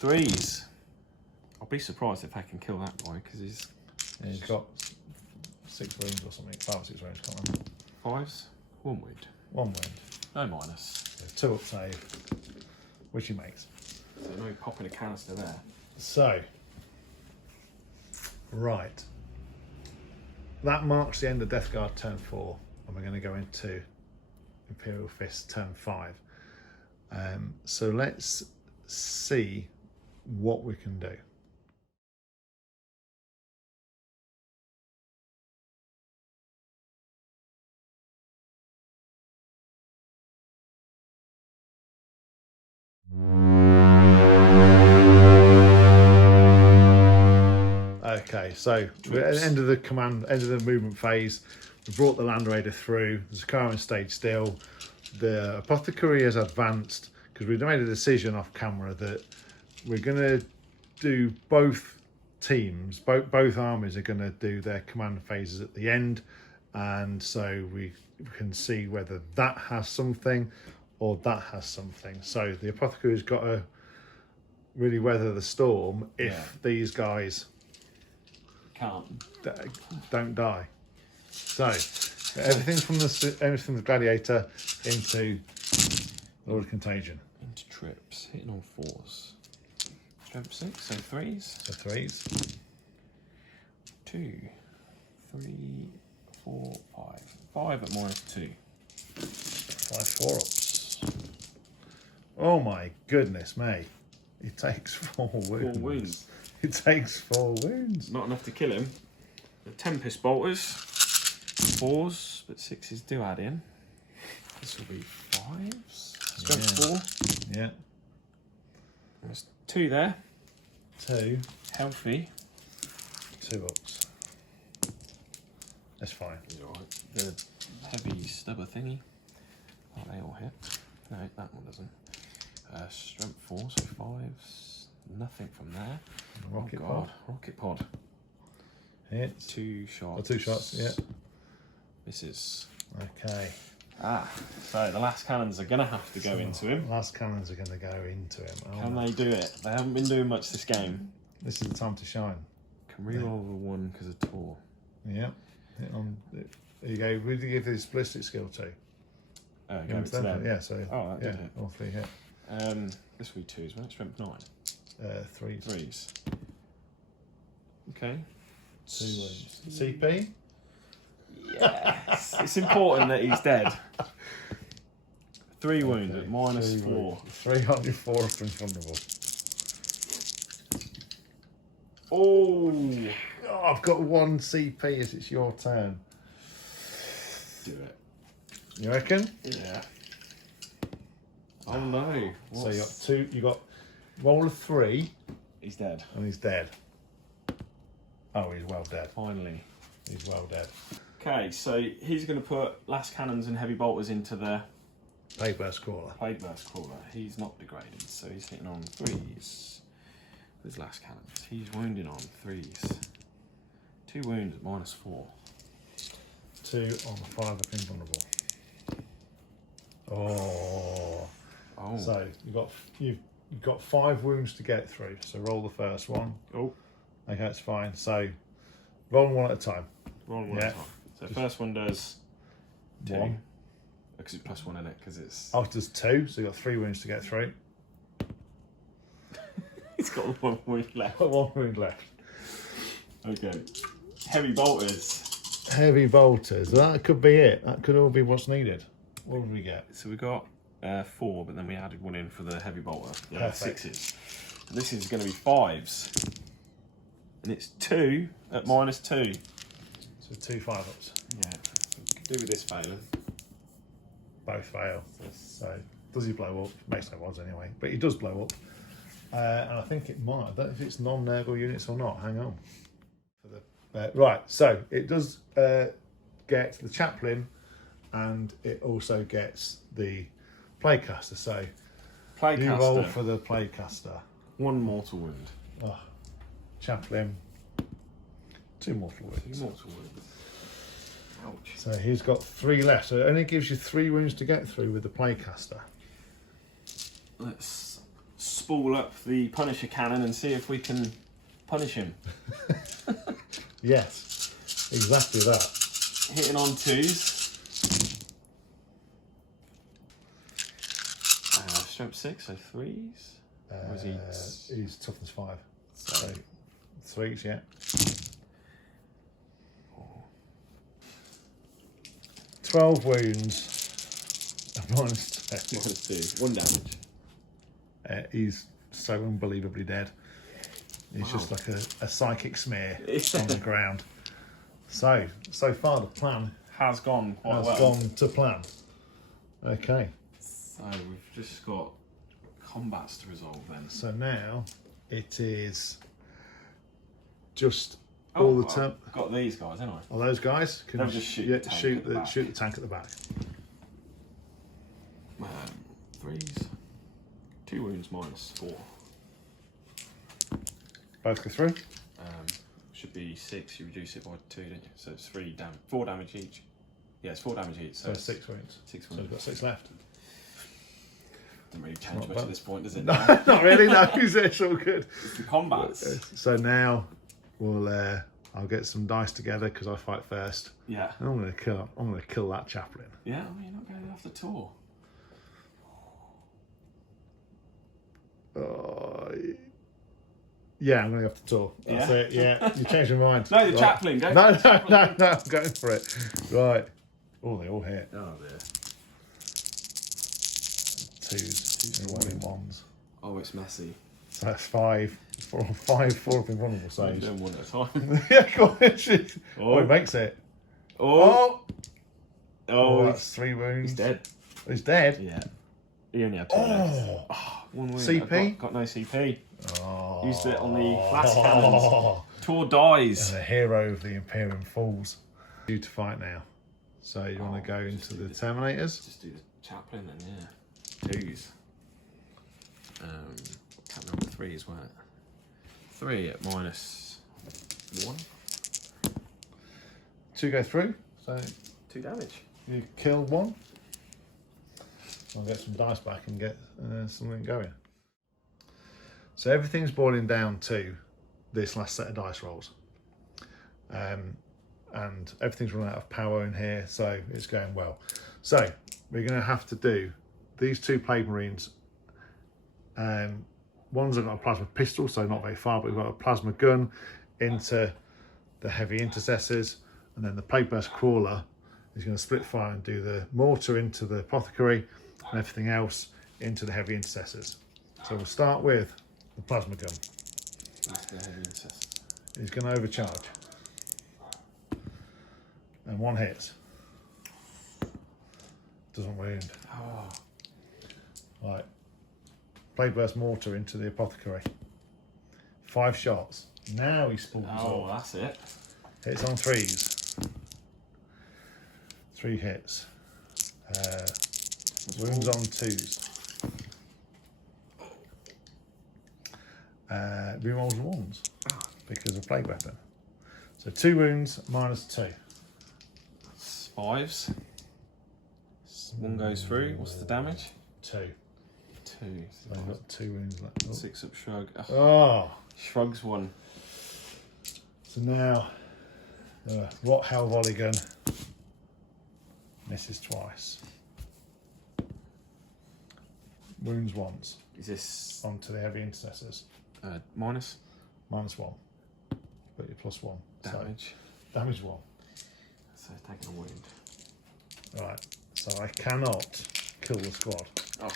3s. I'll be surprised if I can kill that boy because he's And he's got 6 wounds or something. 5 or 6 wounds. Can't remember. 5s. 1 wound. 1 wound. No minus. 2 up save, which he makes. So no popping a canister there. So, right. That marks the end of Death Guard turn 4, and we're going to go into Imperial Fist turn 5. So let's see what we can do. so we're at the end of the movement phase. We brought the Land Raider through. There's a car in stage still. The Apothecary has advanced because we've made a decision off camera that we're going to do both teams, both armies are going to do their command phases at the end, and so we can see whether that has something or that has something. So the Apothecary's got to really weather the storm if these guys don't die. So everything from the Gladiator into Lord of Contagion. Into trips, hitting on 4s. Strength 6, so 3s. So 3s. 2, 3, 4, 5. 5 at -2. 5 4-ups. Oh my goodness me. It takes 4 wounds. 4 wounds. It takes 4 wounds. Not enough to kill him. The Tempest Bolters. 4s, but 6s do add in. This will be 5s. Strength 4. Yeah. There's 2 there. 2. Healthy. 2 ups. That's fine. Alright. The heavy stubber thingy. Oh, they all hit. No, that one doesn't. Strength 4, so 5s. Nothing from there. Rocket oh, pod. Rocket pod. Hits. 2 shots. Oh, 2 shots, yeah. Misses. Okay. So the last cannons are going to have to go into him. Last cannons are going to go into him. Can they do it? They haven't been doing much this game. This is the time to shine. Can reroll the 1 because of Tor. Yeah. There you go. Who did you give this ballistic skill to? Go to them. Yeah, so that did hit. all 3 hit. This will be 2s, won't it? Strength 9. 3s. 3s. Okay. 2 wounds. CP? Yes. It's important that he's dead. 3 wounds at -4. 3 on your 4 up in front of us. Oh, I've got 1 CP as it's your turn. do it. You reckon? Yeah. Oh no. So you got roll of 3 He's dead. and he's dead. Oh, he's well dead. Finally. He's well dead. Okay, so he's going to put last cannons and heavy bolters into the Plague Burst Crawler. Plague Burst Crawler. He's not degraded, so he's hitting on 3s with his last cannons. He's wounding on 3s. 2 wounds at -4. 2 on the 5 up invulnerable. Oh. So you've got 5 wounds to get through. So roll the first one. Oh. Okay, that's fine. So roll 1 at a time. Roll 1 at a time. So the first one does 2. 1. Because it's +1 in it, because it's... Oh, it does 2, so you've got 3 wounds to get through. He's got 1 wound left. 1 wound left. Okay. Heavy bolters. Heavy bolters. That could be it. That could all be what's needed. What did we get? So we got 4, but then we added 1 in for the heavy bolter. The Perfect. 6s. And this is going to be 5s. And it's 2 at -2. So 2 5-ups. Yeah. Could do with this failing. Both fail. So does he blow up? Makes no odds anyway. But he does blow up. And I think it might. I don't know if it's non-Nurgle units or not. Hang on. Right, so it does get the chaplain, and it also gets the Plaguecaster. So you roll for the Plaguecaster. 1 mortal wound. Oh, chaplain. 2 mortal wounds. 2 mortal wounds. Ouch. So he's got 3 left. So it only gives you 3 wounds to get through with the Plaguecaster. Let's spool up the Punisher cannon and see if we can punish him. Yes, exactly that. Hitting on 2s. Strength 6, so 3s. Or is he... He's toughness 5. So 3s, yeah. 12 wounds. -2. 1 damage. He's so unbelievably dead. He's just like a psychic smear on the ground. So far the plan Has gone quite has well. gone to plan. Okay. So we've just got combats to resolve then. So now it is just all the time. I've got these guys, haven't I? All those guys can They'll just shoot the tank at the back. shoot the tank at the back. 3s. 2 wounds -4. Both go through. Should be 6. You reduce it by 2, don't you? So it's 4 damage each. Yeah, it's 4 damage each. So 6 wounds. 6 So wounds. we've got 6 left. Doesn't really change much at this point, does it? No, not really. No, it's all good. It's the combats. So now we'll. I'll get some dice together because I fight first. Yeah. And I'm gonna kill that chaplain. Yeah, I mean, you're not going off the tour. Yeah, I'm going to go for the tour. That's it. Yeah, you changed your mind. No, the chaplain. Go. No, I'm going for it. Right. Oh, they all hit. Oh dear. 2s, one in 1s. Oh, it's messy. So that's 5. 4 of invulnerable saves. Doing one at a time. Yeah, go on. Oh, he makes it. Oh, That's 3 wounds. he's dead. He's dead. Yeah. He only had 2 left. Oh, 1 wound. CP? Got no CP. Oh. Used it on the flash cannons. Tor dies. And the hero of the Imperium falls. You to fight now. So you want to go into the Terminators? Just do the chaplain then, yeah. 2s. Can't remember 3s, weren't it? 3 at -1. 2 go through. So 2 damage. you kill 1. I'll get some dice back and get something going. So everything's boiling down to this last set of dice rolls. And everything's running out of power in here, so it's going well. So we're going to have to do these 2 Plague Marines. One's got a plasma pistol, so not very far, but we've got a plasma gun into the heavy intercessors, and then the Plague Burst Crawler is going to split fire and do the mortar into the apothecary and everything else into the heavy intercessors. So we'll start with the plasma gun. That's the heavy intercessor. He's going to overcharge. And 1 hits. Doesn't wound. Oh. Right. Plague Burst Mortar into the apothecary. 5 shots. Now he spawns Oh, off. that's it. Hits on 3s. 3 hits. Wounds on 2s. Rerolls 1s because of Plague Weapon. So 2 wounds -2. That's 5s. 1 goes through. What's the damage? 2. 2. So I've got 2 wounds left. 6 up shrug. Oh. Shrugs 1. So now, Rot Hell Volley Gun misses twice. Wounds once Is this onto the heavy intercessors. minus -1. But you're +1. damage? So, damage 1. So taking a wound. Right. So I cannot kill the squad. Oh.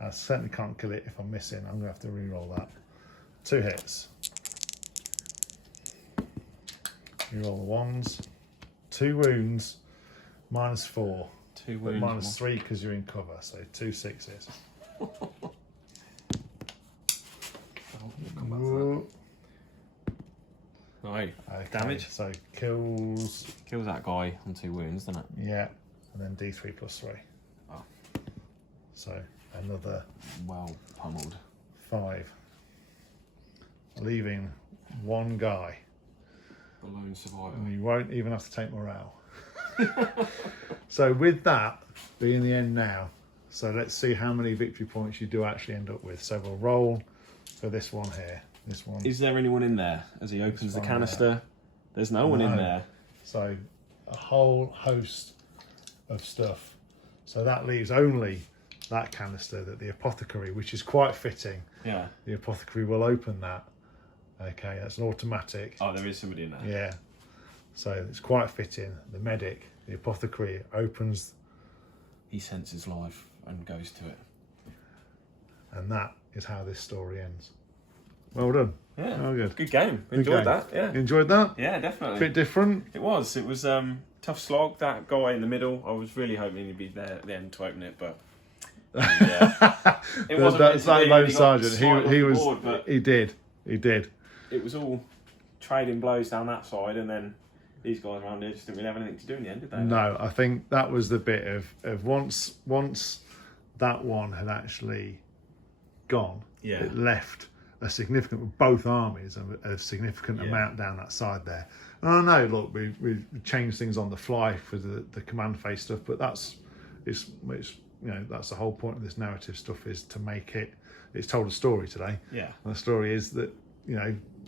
I certainly can't kill it if I'm missing. I'm going to have to re-roll that. 2 hits. Re-roll the 1s. 2 wounds. -4. 2 But wounds. -3 because you're in cover. So 2 6s. Come back to Whoa. that. No. Okay, Damage? So kills. Kills that guy on 2 wounds, doesn't it? Yeah. And then D3 +3. Oh. So another Well pummeled. 5. Leaving 1 guy. The lone survivor. And you won't even have to take morale. So with that being the end now, so let's see how many victory points you do actually end up with. So we'll roll for this one here. This one. Is there anyone in there as he opens the one canister? There's no one in No. there. So a whole host of stuff. So that leaves only that canister that the apothecary, which is quite fitting. Yeah. The apothecary will open that. Okay, that's an automatic. Oh, there is somebody in there. Yeah. So it's quite fitting. The medic, the apothecary opens, He senses life and goes to it. and that is how this story ends. Well done. Yeah. Oh, good. Good game. Good Enjoyed game. that. Yeah. You enjoyed that? Yeah, definitely. Bit different. It was. It was tough slog. That guy in the middle. I was really hoping he'd be there at the end to open it, but yeah. It wasn't meant That's to that be, lone he got sergeant. sniped off He the was. board, but He did. it was all trading blows down that side, and then these guys around here just didn't really have anything to do in the end, did they? No, I think that was the bit of once that one had actually gone, it left a significant, both armies, a significant amount down that side there. And I know, look, we changed things on the fly for the command phase stuff, but it's that's the whole point of this narrative stuff, is to make it's told a story today. Yeah. And the story is that,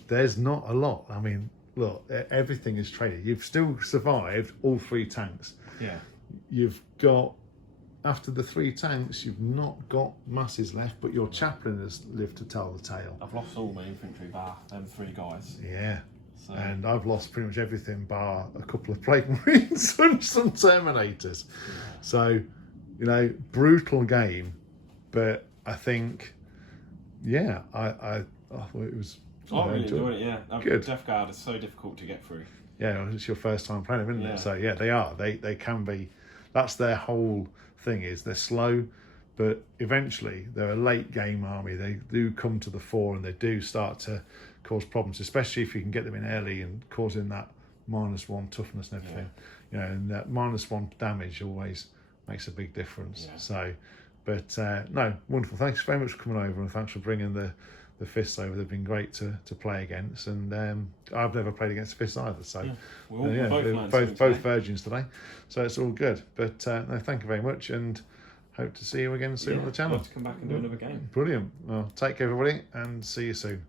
there's not a lot. I mean, look, everything is traded. You've still survived all 3 tanks. Yeah. You've got, after the 3 tanks, you've not got masses left, but your chaplain has lived to tell the tale. I've lost all my infantry bar them 3 guys. Yeah. So. And I've lost pretty much everything bar a couple of plague marines and some terminators. Yeah. So, brutal game, but I think, I thought it was. I really enjoyed it. Yeah, good. Death Guard is so difficult to get through. Yeah, it's your first time playing them, isn't it? So yeah, they are. They can be. That's their whole thing, is they're slow, but eventually they're a late game army. They do come to the fore, and they do start to cause problems, especially if you can get them in early and causing that -1 toughness and everything. And that -1 damage always makes a big difference. Yeah. So, but no, wonderful. Thanks very much for coming over, and thanks for bringing the fists over. They've been great to play against, and I've never played against fists either. So we're both virgins today, so it's all good. But no, thank you very much, and hope to see you again soon on the channel. I'd love to come back and do another game. Brilliant. Well, take care, everybody, and see you soon.